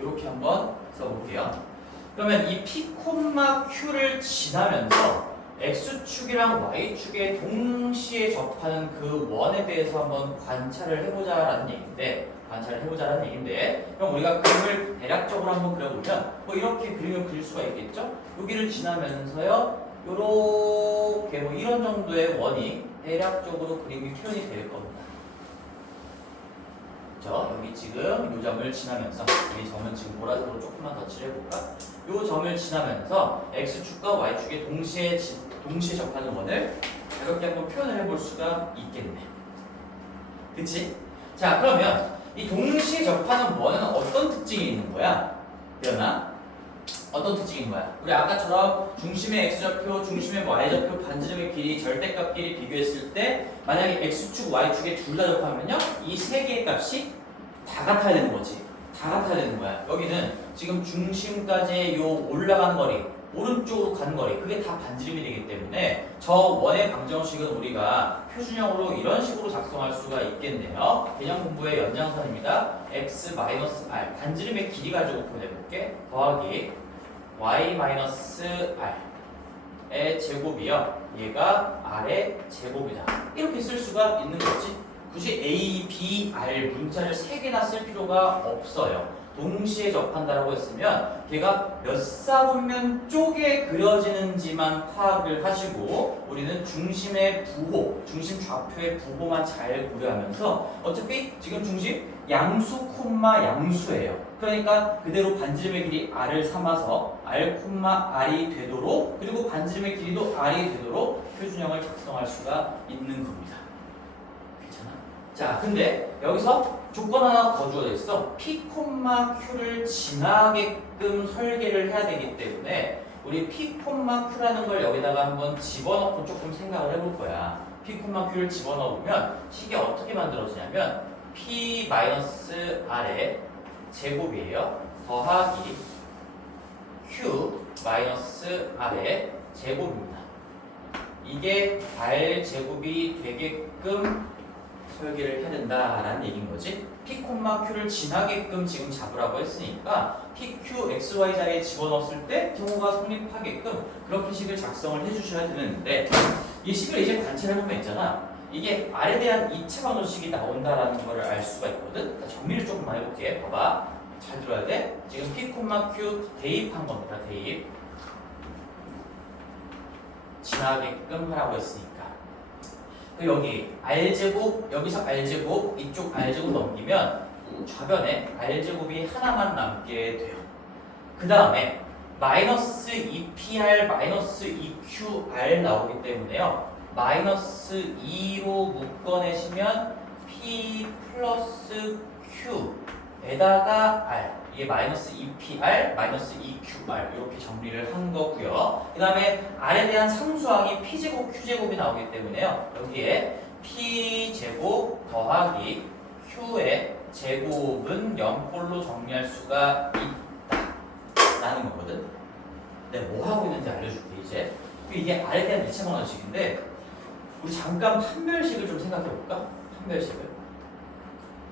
이렇게 한번 써볼게요. 그러면 이 P, Q를 지나면서 X축이랑 Y축에 동시에 접하는 그 원에 대해서 한번 관찰을 해보자라는 얘기인데 그럼 우리가 그림을 대략적으로 한번 그려보면 뭐 이렇게 그림을 그릴 수가 있겠죠? 여기를 지나면서요 요렇게 뭐 이런 정도의 원이 대략적으로 그림이 표현이 될 겁니다. 그렇죠? 여기 지금 이 점을 지나면서 이 점은 지금 보라색으로 조금만 더 칠해볼까? 이 점을 지나면서 X축과 Y축에 동시에 접하는 원을 이렇게 한번 표현을 해볼 수가 있겠네. 그치? 자, 그러면 이 동시에 접하는 원은 어떤 특징이 있는 거야? 되었나? 어떤 특징인 거야? 우리 아까처럼 중심의 X좌표, 중심의 Y좌표, 반지름의 길이, 절대값끼리 비교했을 때 만약에 X축, Y축에 둘 다 접하면요 이 세 개의 값이 다 같아야 되는 거지. 다 같아야 되는 거야. 여기는 지금 중심까지 요 올라간 거리 오른쪽으로 가는 거리 그게 다 반지름이 되기 때문에 저 원의 방정식은 우리가 표준형으로 이런 식으로 작성할 수가 있겠네요. 개념 공부의 연장선입니다. x-r 반지름의 길이 가지고 보내볼게. 더하기 y-r의 제곱이요. 얘가 r의 제곱이다. 이렇게 쓸 수가 있는 거지. 굳이 a, b, r 문자를 3개나 쓸 필요가 없어요. 동시에 접한다라고 했으면 걔가 몇 사분면 쪽에 그려지는지만 파악을 하시고 우리는 중심의 부호, 중심 좌표의 부호만 잘 고려하면서 어차피 지금 중심 양수 콤마 양수예요. 그러니까 그대로 반지름의 길이 r을 삼아서 r 콤마 r이 되도록 그리고 반지름의 길이도 r이 되도록 표준형을 작성할 수가 있는 겁니다. 괜찮아? 자, 근데 여기서 조건 하나 더 주어져 있어. P, Q를 지나게끔 설계를 해야 되기 때문에 우리 P, Q라는 걸 여기다가 한번 집어넣고 조금 생각을 해볼 거야. P, Q를 집어넣으면 식이 어떻게 만들어지냐면 P-R의 제곱이에요. 더하기 Q-R의 제곱입니다. 이게 R 제곱이 되게끔 설계를 해야 된다라는 얘기인 거지. P, Q를 지나게끔 지금 잡으라고 했으니까 P, Q, X, Y 자리에 집어넣었을 때 경우가 성립하게끔 그렇게 식을 작성을 해주셔야 되는데 이 식을 이제 관찰해보면 있잖아. 이게 R에 대한 2차 방정식이 나온다라는 걸 알 수가 있거든. 정리를 조금만 해볼게. 봐봐. 잘 들어야 돼. 지금 P, Q 대입한 겁니다. 대입. 지나게끔 하라고 했으니까. 여기 R제곱, 여기서 R제곱, 이쪽 R제곱 넘기면 좌변에 R제곱이 하나만 남게 돼요. 그 다음에 마이너스 2PR, 마이너스 2QR 나오기 때문에요. 마이너스 2로 묶어내시면 P 플러스 Q에다가 R. 이게 마이너스 2PR, 마이너스 2QR 이렇게 정리를 한 거고요. 그 다음에 R에 대한 상수항이 P제곱, Q제곱이 나오기 때문에요. 여기에 P제곱 더하기 Q의 제곱은 0꼴로 정리할 수가 있다 라는 거거든. 내가 뭐 하고 있는지 알려줄게 이제. 이게 R에 대한 2차 방정식인데 우리 잠깐 판별식을 좀 생각해 볼까? 판별식을.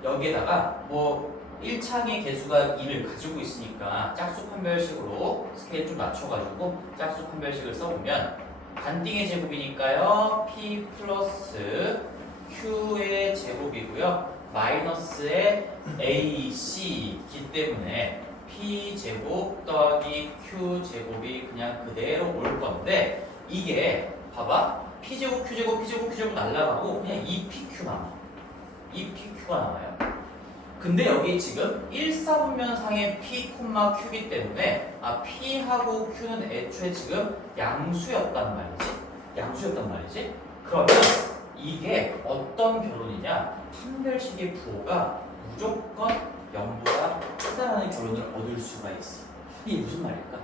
여기에다가 뭐 1창의 개수가 2를 가지고 있으니까 짝수 판별식으로 스케일 좀 낮춰가지고 짝수 판별식을 써보면 반띵의 제곱이니까요. P 플러스 Q의 제곱이고요. 마이너스의 AC이기 때문에 P 제곱 더하기 Q 제곱이 그냥 그대로 올 건데 이게 봐봐. P 제곱, Q 제곱, P 제곱, Q 제곱 날라가고 그냥 2PQ 남아. 2PQ가 남아요. 근데 여기 지금 1사분면상의 P, Q이기 때문에 P하고 Q는 애초에 지금 양수였단 말이지. 그러면 이게 어떤 결론이냐? 판별식의 부호가 무조건 0보다 크다라는 결론을 얻을 수가 있어. 이게 무슨 말일까?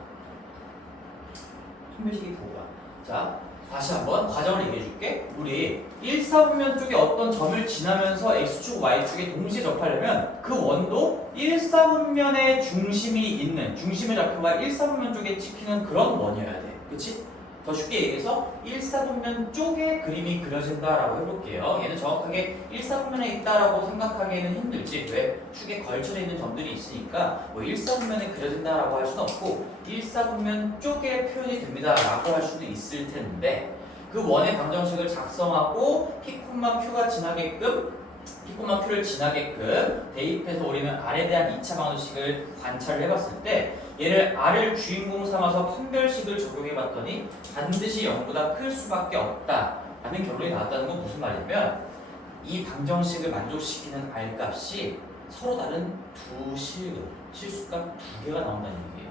판별식의 부호가. 자, 다시 한번 과정을 얘기해 줄게. 우리 1사분면 쪽에 어떤 점을 지나면서 X축, Y축에 동시에 접하려면 그 원도 1사분면의 중심이 있는 중심의 좌표가 1사분면 쪽에 찍히는 그런 원이어야 돼. 그치? 더 쉽게 얘기해서 1사분면 쪽에 그림이 그려진다라고 해볼게요. 얘는 정확하게 1사분면에 있다라고 생각하기에는 힘들지. 왜? 축에 걸쳐져 있는 점들이 있으니까 뭐 1사분면에 그려진다라고 할 수는 없고 1사분면 쪽에 표현이 됩니다라고 할 수도 있을 텐데 그 원의 방정식을 작성하고 P, Q가 지나게끔 P, Q를 지나게끔 대입해서 우리는 R에 대한 2차 방정식을 관찰을 해봤을 때 얘를 R을 주인공 삼아서 판별식을 적용해봤더니 반드시 0보다 클 수밖에 없다라는 결론이 나왔다는 건 무슨 말이냐면 이 방정식을 만족시키는 R 값이 서로 다른 두 실수값 2개가 나온다는 얘기예요.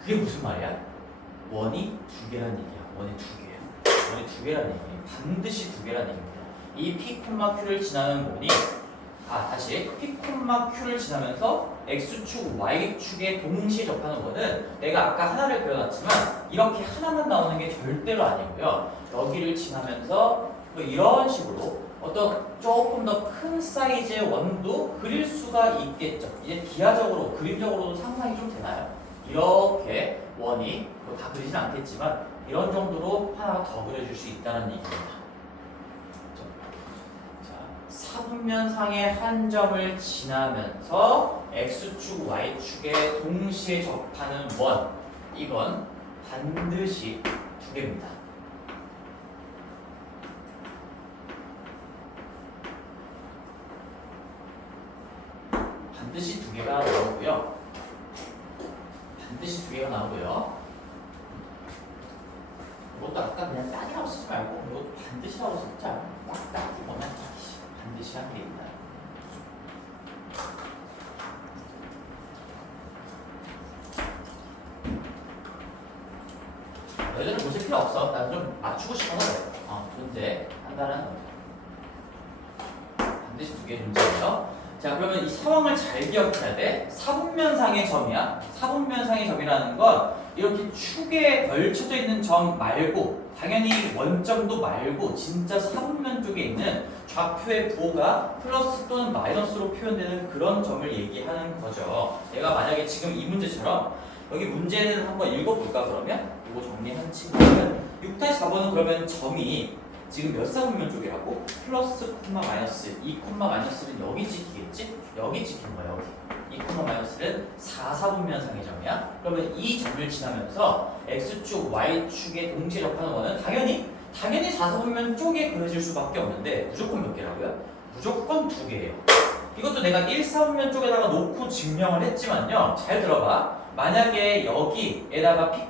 그게 무슨 말이야? 원이 2개라는 얘기야. 원이 2개라는 얘기예요. 반드시 2개라는 얘기입니다. 이 P, Q를 지나는 원이 다시 P, Q를 지나면서 X축, Y축에 동시에 접하는 거는 내가 아까 하나를 그려놨지만 이렇게 하나만 나오는 게 절대로 아니고요. 여기를 지나면서 뭐 이런 식으로 어떤 조금 더 큰 사이즈의 원도 그릴 수가 있겠죠. 이제 기하적으로, 그림적으로도 상상이 좀 되나요? 이렇게 원이 뭐 다 그리진 않겠지만 이런 정도로 하나 더 그려줄 수 있다는 얘기입니다. 자, 사분면상의 한 점을 지나면서 x축, y축에 동시에 접하는 원, 이건 반드시 두 개입니다. 반드시 두 개가 나오고요. 반드시 두 개가 나오고요. 이것도 아까 그냥 딱이라고 쓰지 말고 이거 반드시라고 쓰자. 딱딱 보면 반드시 한 게 있나요? 너희들은 보실 필요 없어. 난 좀 맞추고 싶어서 그래. 존재 한다는 거죠. 반드시 두 개 존재예요. 자, 그러면 이 상황을 잘 기억해야 돼. 사분면상의 점이야. 사분면상의 점이라는 건 이렇게 축에 걸쳐져 있는 점 말고, 당연히 원점도 말고, 진짜 사분면 쪽에 있는 좌표의 부호가 플러스 또는 마이너스로 표현되는 그런 점을 얘기하는 거죠. 내가 만약에 지금 이 문제처럼 여기 문제는 한번 읽어볼까 그러면? 이거 정리한 친구는 6-4번은 그러면 점이 지금 몇 사분면 쪽이라고? 플러스 콤마 마이너스. 이 콤마 마이너스는 여기 찍히겠지? 여기 찍힌 거야, 여기. 이 콤마 마이너스는 4사분면상의 점이야. 그러면 이 점을 지나면서 x축, y축에 동시에 접하는 원은 당연히 4사분면 쪽에 그려질 수밖에 없는데 무조건 몇 개라고요? 무조건 두 개예요. 이것도 내가 1사분면 쪽에다가 놓고 증명을 했지만요. 잘 들어봐. 만약에 여기에다가 p,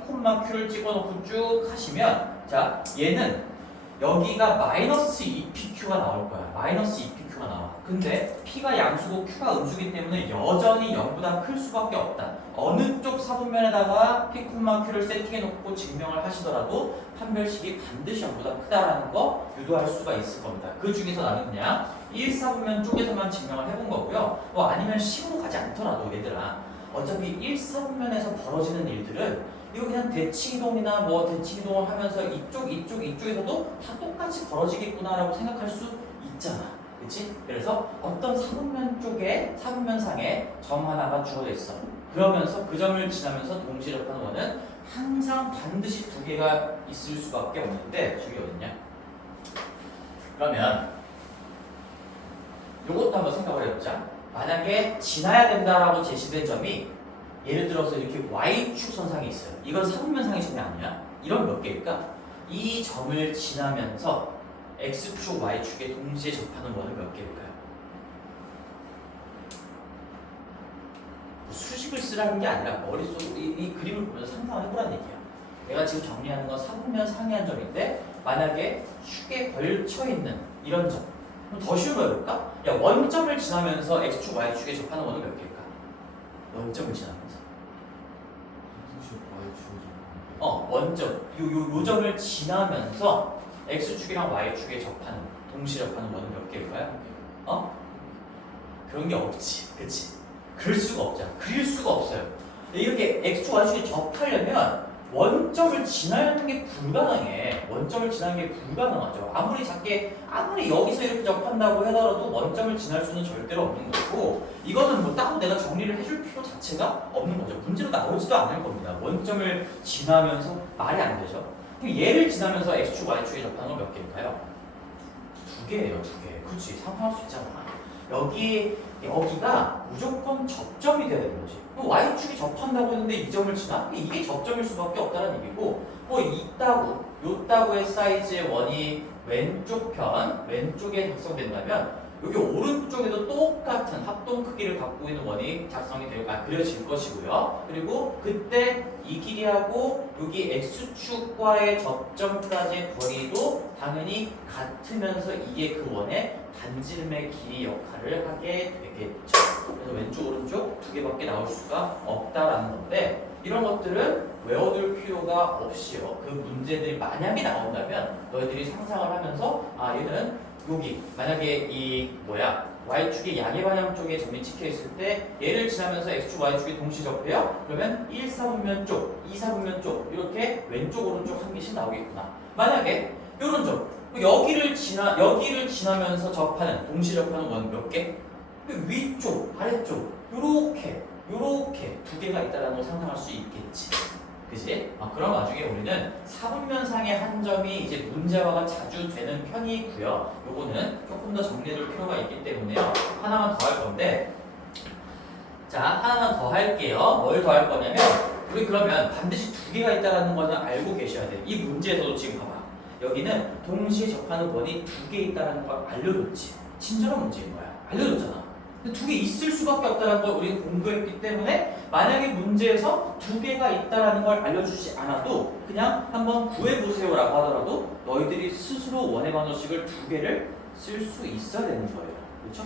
q를 찍어놓고 쭉 하시면, 자, 얘는 여기가 마이너스 2pq가 나올 거야. 마이너스 2pq가 나와. 근데 p가 양수고 q가 음수기 때문에 여전히 0보다 클 수밖에 없다. 어느 쪽 사분면에다가 p, q를 세팅해놓고 증명을 하시더라도 판별식이 반드시 0보다 크다라는 거 유도할 수가 있을 겁니다. 그 중에서 나는 그냥 1사분면 쪽에서만 증명을 해본 거고요. 뭐 아니면 식으로 가지 않더라도 얘들아, 어차피 1사분면에서 벌어지는 일들은 이거 그냥 대칭이동이나 뭐 대칭이동을 하면서 이쪽에서도 다 똑같이 벌어지겠구나라고 생각할 수 있잖아. 그치? 그래서 어떤 사분면 쪽에, 사분면상에 점 하나가 주어져 있어. 그러면서 그 점을 지나면서 동시에 접하는 원은 항상 반드시 두 개가 있을 수밖에 없는데, 저기 어딨냐? 그러면 요것도 한번 생각을 해보자. 만약에 지나야 된다라고 제시된 점이 예를 들어서 이렇게 y축 선상에 있어요. 이건 사분면상의 점이 아니야. 이런 몇 개일까? 이 점을 지나면서 x축, y축에 동시에 접하는 원은 몇 개일까요? 수식을 쓰라는 게 아니라 머릿속으로 이 그림을 보면서 상상을 해보라는 얘기야. 내가 지금 정리하는 건 사분면상의 한 점인데, 만약에 축에 걸쳐있는 이런 점, 그럼 더 쉬운 거 해볼까? 야, 원점을 지나면서 x축, y축에 접하는 원은 몇 개일까? 원점을 지나면서. 원점. 요 점을 지나면서 x축이랑 y축에 접하는, 동시에 접하는 원은 몇 개일까요? 그런 게 없지. 그치? 그럴 수가 없잖아. 그릴 수가 없어요. 이렇게 x축, y축에 접하려면 원점을 지나는 게 불가능해. 원점을 지나는 게 불가능하죠. 아무리 여기서 이렇게 접한다고 하더라도 원점을 지날 수는 절대로 없는 거고, 이거는 뭐 따로 내가 정리를 해줄 필요 자체가 없는 거죠. 문제로 나오지도 않을 겁니다. 원점을 지나면서 말이 안 되죠. 그럼 얘를 지나면서 x축, y축에 접하는 건 몇 개일까요? 두 개예요, 두 개. 그렇지, 상상할 수 있잖아. 여기가 무조건 접점이 돼야 되는 거지. y축이 접한다고 했는데 이 점을 지나? 이게 접점일 수밖에 없다는 얘기고, 뭐 요따구의 사이즈의 원이 왼쪽에 작성된다면 여기 오른쪽에도 똑같은 합동 크기를 갖고 있는 원이 그려질 것이고요. 그리고 그때 이 길이하고 여기 x축과의 접점까지의 거리도 당연히 같으면서 이게 그 원의 반지름의 길이 역할을 하게 되겠죠. 그래서 왼쪽 오른쪽 두 개밖에 나올 수가 없다라는 건데, 이런 것들은 외워둘 필요가 없이요. 그 문제들이 만약에 나온다면 너희들이 상상을 하면서, 얘는 여기 만약에 y축의 양의 방향 쪽에 점이 찍혀 있을 때 얘를 지나면서 x축, y축이 동시 접해요. 그러면 1사분면 쪽, 2사분면 쪽 이렇게 왼쪽 오른쪽 한 개씩 나오겠구나. 만약에 이런 점, 여기를 지나면서 접하는, 동시 접하는 원 몇 개? 위쪽, 아래쪽 이렇게 요렇게 두 개가 있다는 걸 상상할 수 있겠지. 그지? 그런 와중에 우리는 사분면상의 한 점이 이제 문제화가 자주 되는 편이고요. 요거는 조금 더 정리해둘 필요가 있기 때문에요. 하나만 더 할 건데, 자, 하나만 더 할게요. 뭘 더 할 거냐면, 우리 그러면 반드시 두 개가 있다는 거는 알고 계셔야 돼요. 이 문제에서도 지금 봐봐. 여기는 동시에 접하는 원이 두 개 있다는 걸 알려줬지. 친절한 문제인 거야. 알려줬잖아. 두 개 있을 수밖에 없다는 걸 우리는 공부했기 때문에 만약에 문제에서 두 개가 있다는 걸 알려주지 않아도 그냥 한번 구해보세요라고 하더라도 너희들이 스스로 원의 반어식을 두 개를 쓸 수 있어야 되는 거예요. 그렇죠?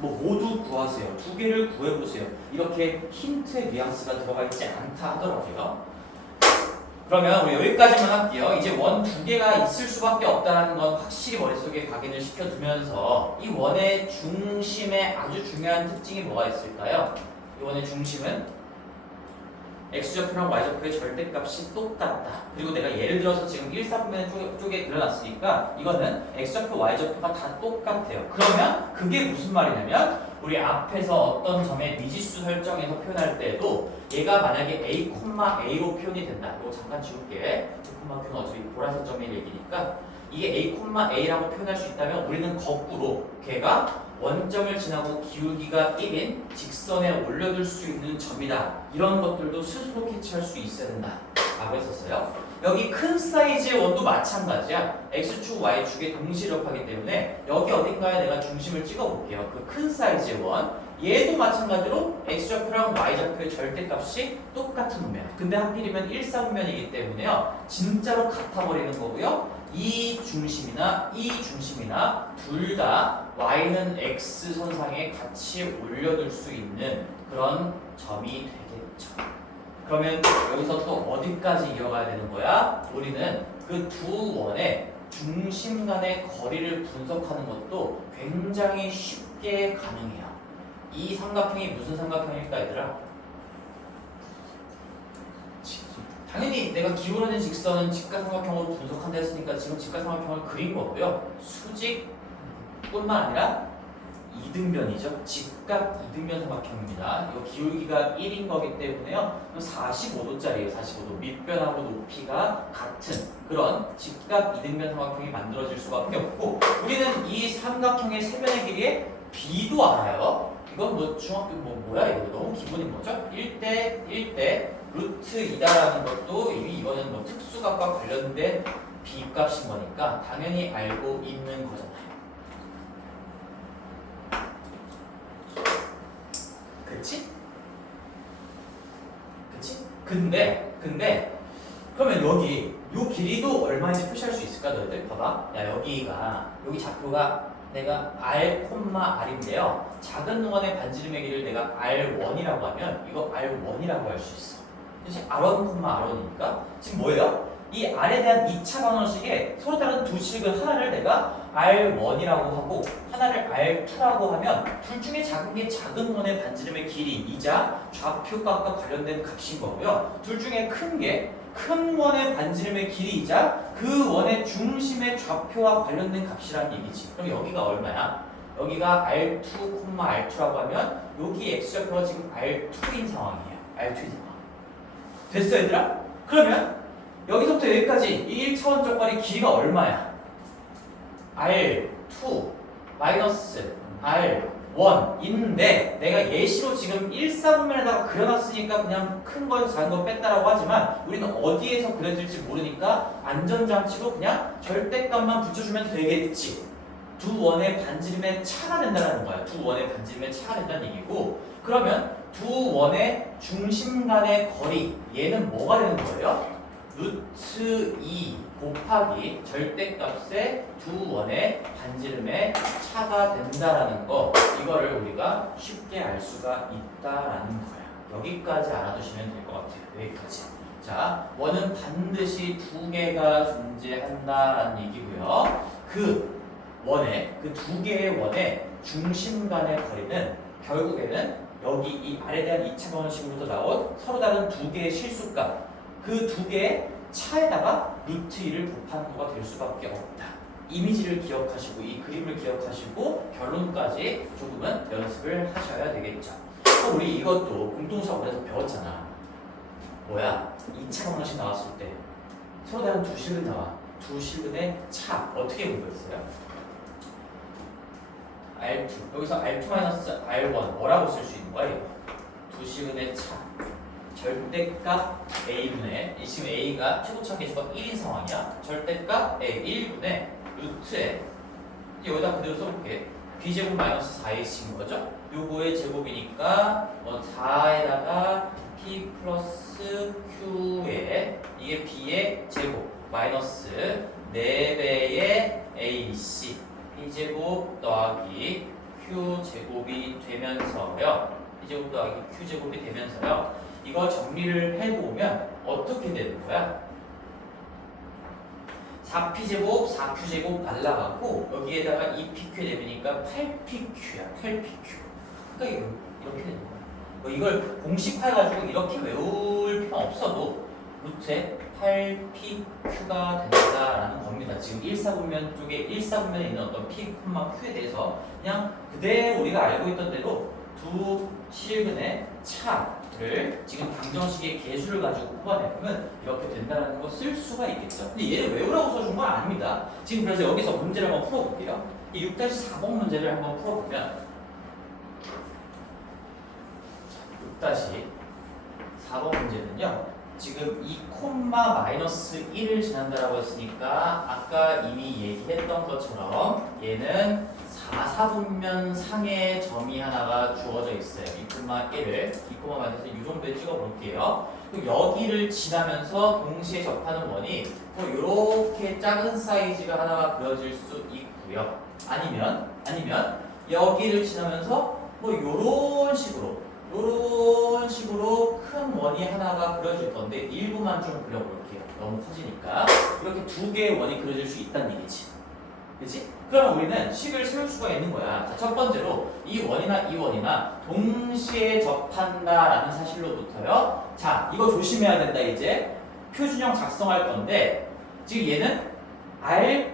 뭐 모두 구하세요. 두 개를 구해보세요. 이렇게 힌트의 뉘앙스가 들어가 있지 않다 하더라고요. 그러면 우리 여기까지만 할게요. 이제 원 두 개가 있을 수밖에 없다는 건 확실히 머릿속에 각인을 시켜두면서 이 원의 중심에 아주 중요한 특징이 뭐가 있을까요? 이 원의 중심은 x좌표랑 y좌표의 절대값이 똑같다. 그리고 내가 예를 들어서 지금 1, 4분면 쪽에 그려놨으니까 이거는 x좌표, y좌표가 다 똑같아요. 그러면 그게 무슨 말이냐면 우리 앞에서 어떤 점의 미지수 설정에서 표현할 때도 얘가 만약에 a, a로 표현이 된다. 이거 잠깐 지울게. 콤마표는 어차피 보라색 점의 얘기니까 이게 a, a라고 표현할 수 있다면 우리는 거꾸로 걔가 원점을 지나고 기울기가 1인 직선에 올려둘 수 있는 점이다. 이런 것들도 스스로 캐치할 수 있어야 된다. 라고 했었어요. 여기 큰 사이즈의 원도 마찬가지야. X축, Y축에 동시에 접하기 때문에 여기 어딘가에 내가 중심을 찍어볼게요. 그 큰 사이즈의 원. 얘도 마찬가지로 X좌표랑 Y좌표의 절대값이 똑같은 분면. 근데 하필이면 1사분면이기 때문에요. 진짜로 같아버리는 거고요. 이 중심이나 이 중심이나 둘 다 y는 x 선상에 같이 올려둘 수 있는 그런 점이 되겠죠. 그러면 여기서 또 어디까지 이어가야 되는 거야? 우리는 그 두 원의 중심 간의 거리를 분석하는 것도 굉장히 쉽게 가능해요. 이 삼각형이 무슨 삼각형일까 얘들아? 당연히 내가 기울어진 직선은 직각삼각형으로 분석한다 했으니까 지금 직각삼각형을 그린 거고요. 수직뿐만 아니라 이등변이죠. 직각 이등변 삼각형입니다. 이거 기울기가 1인 거기 때문에요. 45도짜리예요. 45도. 밑변하고 높이가 같은 그런 직각 이등변 삼각형이 만들어질 수밖에 없고 우리는 이 삼각형의 세변의 길이의 b도 알아요. 이건 뭐 중학교 뭐야 이거 너무 기본인 거죠? 1대 루트 2다라는 것도 이거는 뭐 특수각과 관련된 b값인 거니까 당연히 알고 있는 거잖아요. 그치? 근데 그러면 여기 요 길이도 얼마인지 표시할 수 있을까 너희들? 봐봐. 야 여기 좌표가 내가 r, r인데요. 작은 원의 반지름의 길이를 내가 r1이라고 하면 이거 r1이라고 할 수 있어. 그치? r1, r1이니까 지금 뭐예요? 이 r에 대한 2차 방정식에 서로 다른 두 식을 하나를 내가 r1이라고 하고 하나를 r2라고 하면 둘 중에 작은 게 작은 원의 반지름의 길이이자 좌표값과 관련된 값인 거고요. 둘 중에 큰 게 큰 원의 반지름의 길이이자 그 원의 중심의 좌표와 관련된 값이라는 얘기지. 그럼 여기가 얼마야? 여기가 R2, R2라고 하면 여기 X좌표가 지금 R2인 상황이에요. R2인 상황. 됐어 얘들아? 그러면 여기서부터 여기까지 이 1차원적 거리 길이가 얼마야? R2 마이너스 R1인데 내가 예시로 지금 1사분면에다가 그려놨으니까 그냥 큰 거에서 작은 거 뺐다라고 하지만 우리는 어디에서 그려질지 모르니까 안전장치로 그냥 절대값만 붙여주면 되겠지. 두 원의 반지름의 차가 된다는 거야. 두 원의 반지름의 차가 된다는 얘기고 그러면 두 원의 중심 간의 거리 얘는 뭐가 되는 거예요? 루트 2 곱하기 절대값의 두 원의 반지름의 차가 된다라는 거 이거를 우리가 쉽게 알 수가 있다라는 거야. 여기까지 알아두시면 될 것 같아요. 여기까지. 자, 원은 반드시 두 개가 존재한다라는 얘기고요. 그 두 개의 원의 중심 간의 거리는 결국에는 여기 이 r에 대한 2차 방정식으로부터 나온 서로 다른 두 개의 실수값 그 두 개의 차에다가 루트 2를 곱하는 거가 될 수밖에 없다. 이미지를 기억하시고 이 그림을 기억하시고 결론까지 조금은 연습을 하셔야 되겠죠. 우리 이것도 공통사고에서 배웠잖아. 뭐야? 2차 방정식 나왔을 때 서로 다른 두 실근 나와. 두 실근의 차 어떻게 공부했어요? R2 여기서 R2-R1 뭐라고 쓸 수 있는 거야 이거? 두 실근의 차 절대값 A분의 지금 A가 최고차 계수가 1인 상황이야. 절대값 A 1분의 루트에 여기다 그대로 써볼게. B제곱 마이너스 4A인 거죠? 요거의 제곱이니까 4에다가 P 플러스 Q에 이게 B의 제곱 마이너스 4배의 AC B제곱 더하기 Q제곱이 되면서요. B제곱 더하기 Q제곱이 되면서요. 이거 정리를 해보면 어떻게 되는 거야? 4P제곱, 4Q제곱 날라가고 여기에다가 2PQ 되니까 8PQ야. 8PQ. 그러니까 이렇게 되는 거야. 뭐 이걸 공식화해가지고 이렇게 외울 필요 없어도 루트에 8PQ가 된다라는 겁니다. 지금 1사분면 쪽에 1사분면에 있는 어떤 P, Q에 대해서 그냥 그대로 우리가 알고 있던 대로 두 실근의 차를 지금 방정식의 계수를 가지고 뽑아내면 이렇게 된다는 거 쓸 수가 있겠죠. 근데 얘를 외우라고 써준 건 아닙니다. 지금 그래서 여기서 문제를 한번 풀어볼게요. 이 6-4번 문제를 한번 풀어보면 6-4번 문제는요. 지금 2,-1을 지난다라고 했으니까 아까 이미 얘기했던 것처럼 얘는 4사분면 상의 점이 하나가 주어져 있어요. 2,1을 2,-1에서 이 정도에 찍어 볼게요. 그리고 여기를 지나면서 동시에 접하는 원이 이렇게 작은 사이즈가 하나가 그려질 수 있고요. 아니면 여기를 지나면서 이런 식으로 큰 원이 하나가 그려질 건데 일부만 좀 그려볼게요. 너무 커지니까 이렇게 두 개의 원이 그려질 수 있다는 얘기지. 그치? 그러면 우리는 식을 세울 수가 있는 거야. 자, 첫 번째로 이 원이나 동시에 접한다라는 사실로부터요. 자, 이거 조심해야 된다. 이제 표준형 작성할 건데 지금 얘는 R,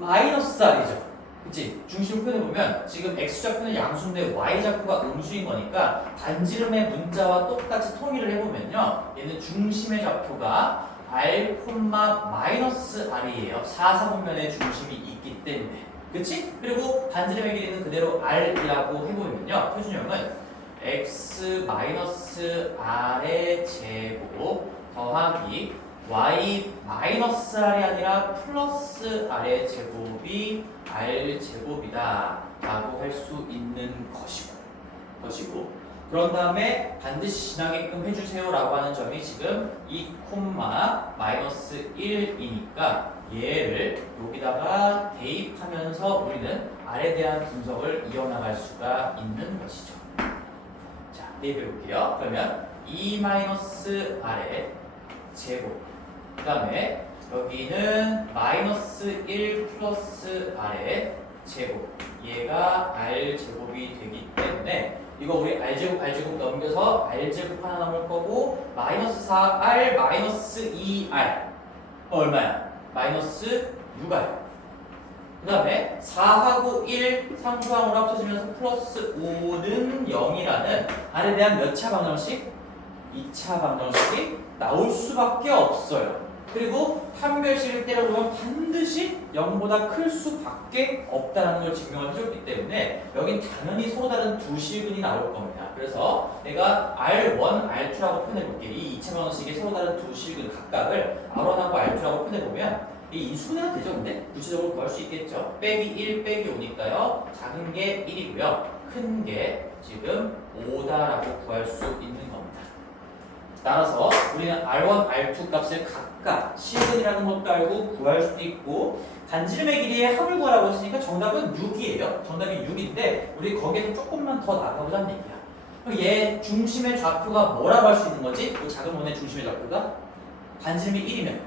마이너스 R이죠. 그치? 중심 표현해보면 지금 X좌표는 양수인데 Y좌표가 음수인 거니까 반지름의 문자와 똑같이 통일을 해보면요. 얘는 중심의 좌표가 R, 마이너스 R이에요. 4사분면에 중심이 있기 때문에. 그치? 그리고 반지름의 길이는 그대로 R이라고 해보면요. 표준형은 X 마이너스 R의 제곱 더하기 Y 마이너스 R이 아니라 플러스 R의 제곱이 R 제곱이다 라고 할 수 있는 것이고 그런 다음에 반드시 지나게끔 해주세요 라고 하는 점이 지금 2,-1이니까 얘를 여기다가 대입하면서 우리는 R에 대한 분석을 이어나갈 수가 있는 것이죠. 자, 대입해 볼게요. 그러면 2-R의 제곱 그 다음에 여기는 마이너스 1 플러스 R의 제곱 얘가 R 제곱이 되기 때문에 이거 우리 R제곱 넘겨서 R제곱 하나 남을 거고 마이너스 4R 마이너스 2R 얼마야? 마이너스 6R 그 다음에 4하고 1 상수항으로 합쳐지면서 플러스 5는 0이라는 R에 대한 몇 차 방정식? 2차 방정식이 나올 수밖에 없어요. 그리고 판별식을 때려보면 반드시 0보다 클 수밖에 없다는 걸 증명을 해줬기 때문에 여긴 당연히 서로 다른 두 실근이 나올 겁니다. 그래서 내가 R1, R2라고 표현해볼게. 이 2차 방정식의 서로 다른 두 실근 각각을 R1하고 R2라고 표현해보면 이 인수분해가 되죠. 근데 구체적으로 구할 수 있겠죠. 빼기 1, 빼기 5니까요. 작은 게 1이고요. 큰 게 지금 5다라고 구할 수 있는 겁니다. 따라서 우리는 R1, R2 값을 각각 실근이라는 것도 알고 구할 수도 있고 반지름의 길이의 합을 구하라고 했으니까 정답은 6이에요. 정답이 6인데 우리 거기에서 조금만 더 나가보자는 얘기야. 그럼 얘 중심의 좌표가 뭐라고 할 수 있는 거지? 그 작은 원의 중심의 좌표가 반지름이 1이면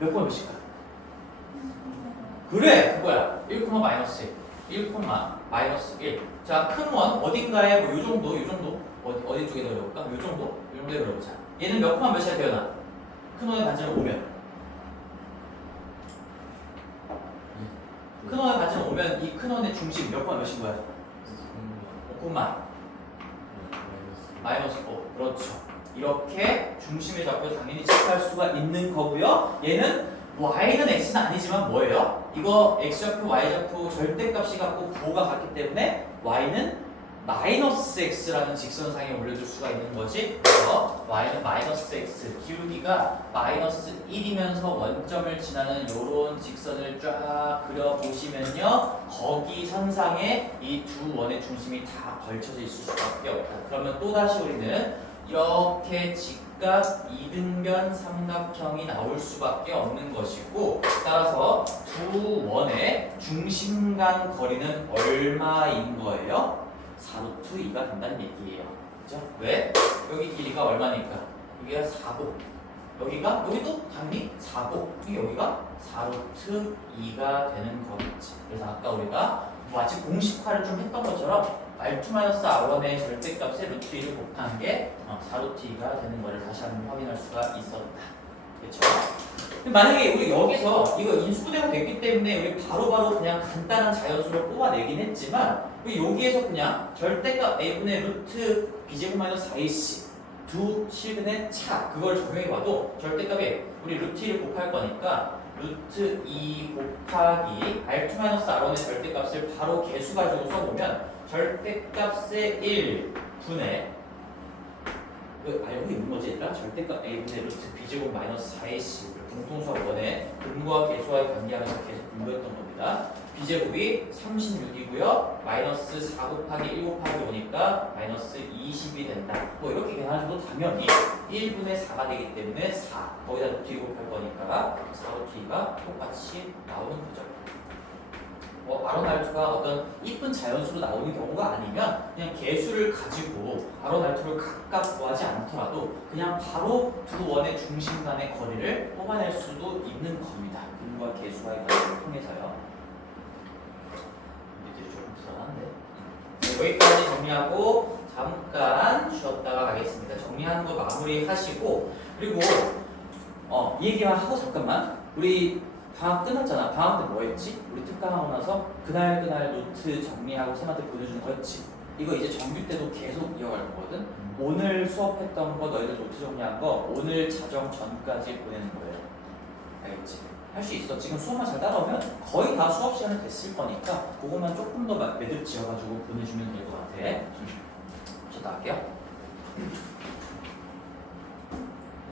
몇 번 몇일까? 그래! 그거야. 1, 마이너스 1, 마이너스 1. 자, 큰 원 어딘가에 뭐 요 정도 어디 쪽에 넣어볼까? 요 정도에 넣어보자. 얘는 몇 몇이야 되어나? 큰 원의 반지름 5면. 큰 원의 반지름 5면 이 큰 원의 중심 몇 몇인 거야? 마이너스 5. 그렇죠. 이렇게 중심의 좌표 당연히 체크할 수가 있는 거고요. 얘는 y는 x는 아니지만 뭐예요? 이거 x좌표, y좌표 절대값이 같고 부호가 같기 때문에 y는 마이너스 x라는 직선상에 올려줄 수가 있는 거지. 그래서 y는 마이너스 x, 기울기가 마이너스 1이면서 원점을 지나는 요런 직선을 쫙 그려보시면요, 거기 선상에 이 두 원의 중심이 다 걸쳐져 있을 수밖에 없다. 그러면 또다시 우리는 이렇게 직각 이등변 삼각형이 나올 수밖에 없는 것이고, 따라서 두 원의 중심 간 거리는 얼마인 거예요? 4루트 2가 된다는 얘기예요. 그죠? 왜? 여기 길이가 얼마니까? 여기가 4고, 여기도 당연히 4고, 여기가 4루트 2가 되는 거겠지. 그래서 아까 우리가 마치 공식화를 좀 했던 것처럼 R2-R1의 절대값에 루트 2를 곱한 게 4루트 2가 되는 거를 다시 한번 확인할 수가 있었다. 그렇죠? 만약에 우리 여기서 이거 인수분해가 됐기 때문에 우리 바로바로 그냥 간단한 자연수를 뽑아내긴 했지만, 우리 여기에서 그냥 절대값 a분의 루트 b제곱 마이너스 4ac 두 실근의 차, 그걸 적용해봐도 절대값에 우리 루트 2를 곱할 거니까 루트 2 곱하기 R2-R1의 절대값을 바로 개수 가지고 써보면 절대값의 1분의 알고 있는 거지 얘들아? 절대값 a분의 루트 b제곱 마이너스 4ac 공통수학 1에 근과 계수와의 관계하면서 계속 공부했던 겁니다. b제곱이 36이고요. 마이너스 4 곱하기 1 곱하기 5니까 마이너스 20이 된다. 뭐 이렇게 계산해도 당연히 1분의 4가 되기 때문에 4 거기다 루트 2 곱할 거니까 4 루트 2가 똑같이 나오는 거죠. R1R2가 어떤 이쁜 자연수로 나오는 경우가 아니면 그냥 개수를 가지고 R1R2를 각각 구하지 않더라도 그냥 바로 두 원의 중심 간의 거리를 뽑아낼 수도 있는 겁니다. 근과 개수와의 관계를 통해서요. 밑들이 조금 불안한데. 여기까지 정리하고 잠깐 쉬었다가 가겠습니다. 정리하는 거 마무리 하시고, 그리고 이 얘기만 하고 잠깐만, 우리 방학 끝났잖아. 방학 때 뭐 했지? 우리 특강하고 나서 그날 노트 정리하고 쌤한테 보내주는 거였지. 이거 이제 정규 때도 계속 이어갈 거거든. 오늘 수업했던 거 너희들 노트 정리한 거 오늘 자정 전까지 보내는 거예요. 알겠지? 할 수 있어. 지금 수업만 잘 따라오면 거의 다 수업 시간은 됐을 거니까 그것만 조금 더 매듭 지어가지고 보내주면 될 것 같아. 자, 나갈게요.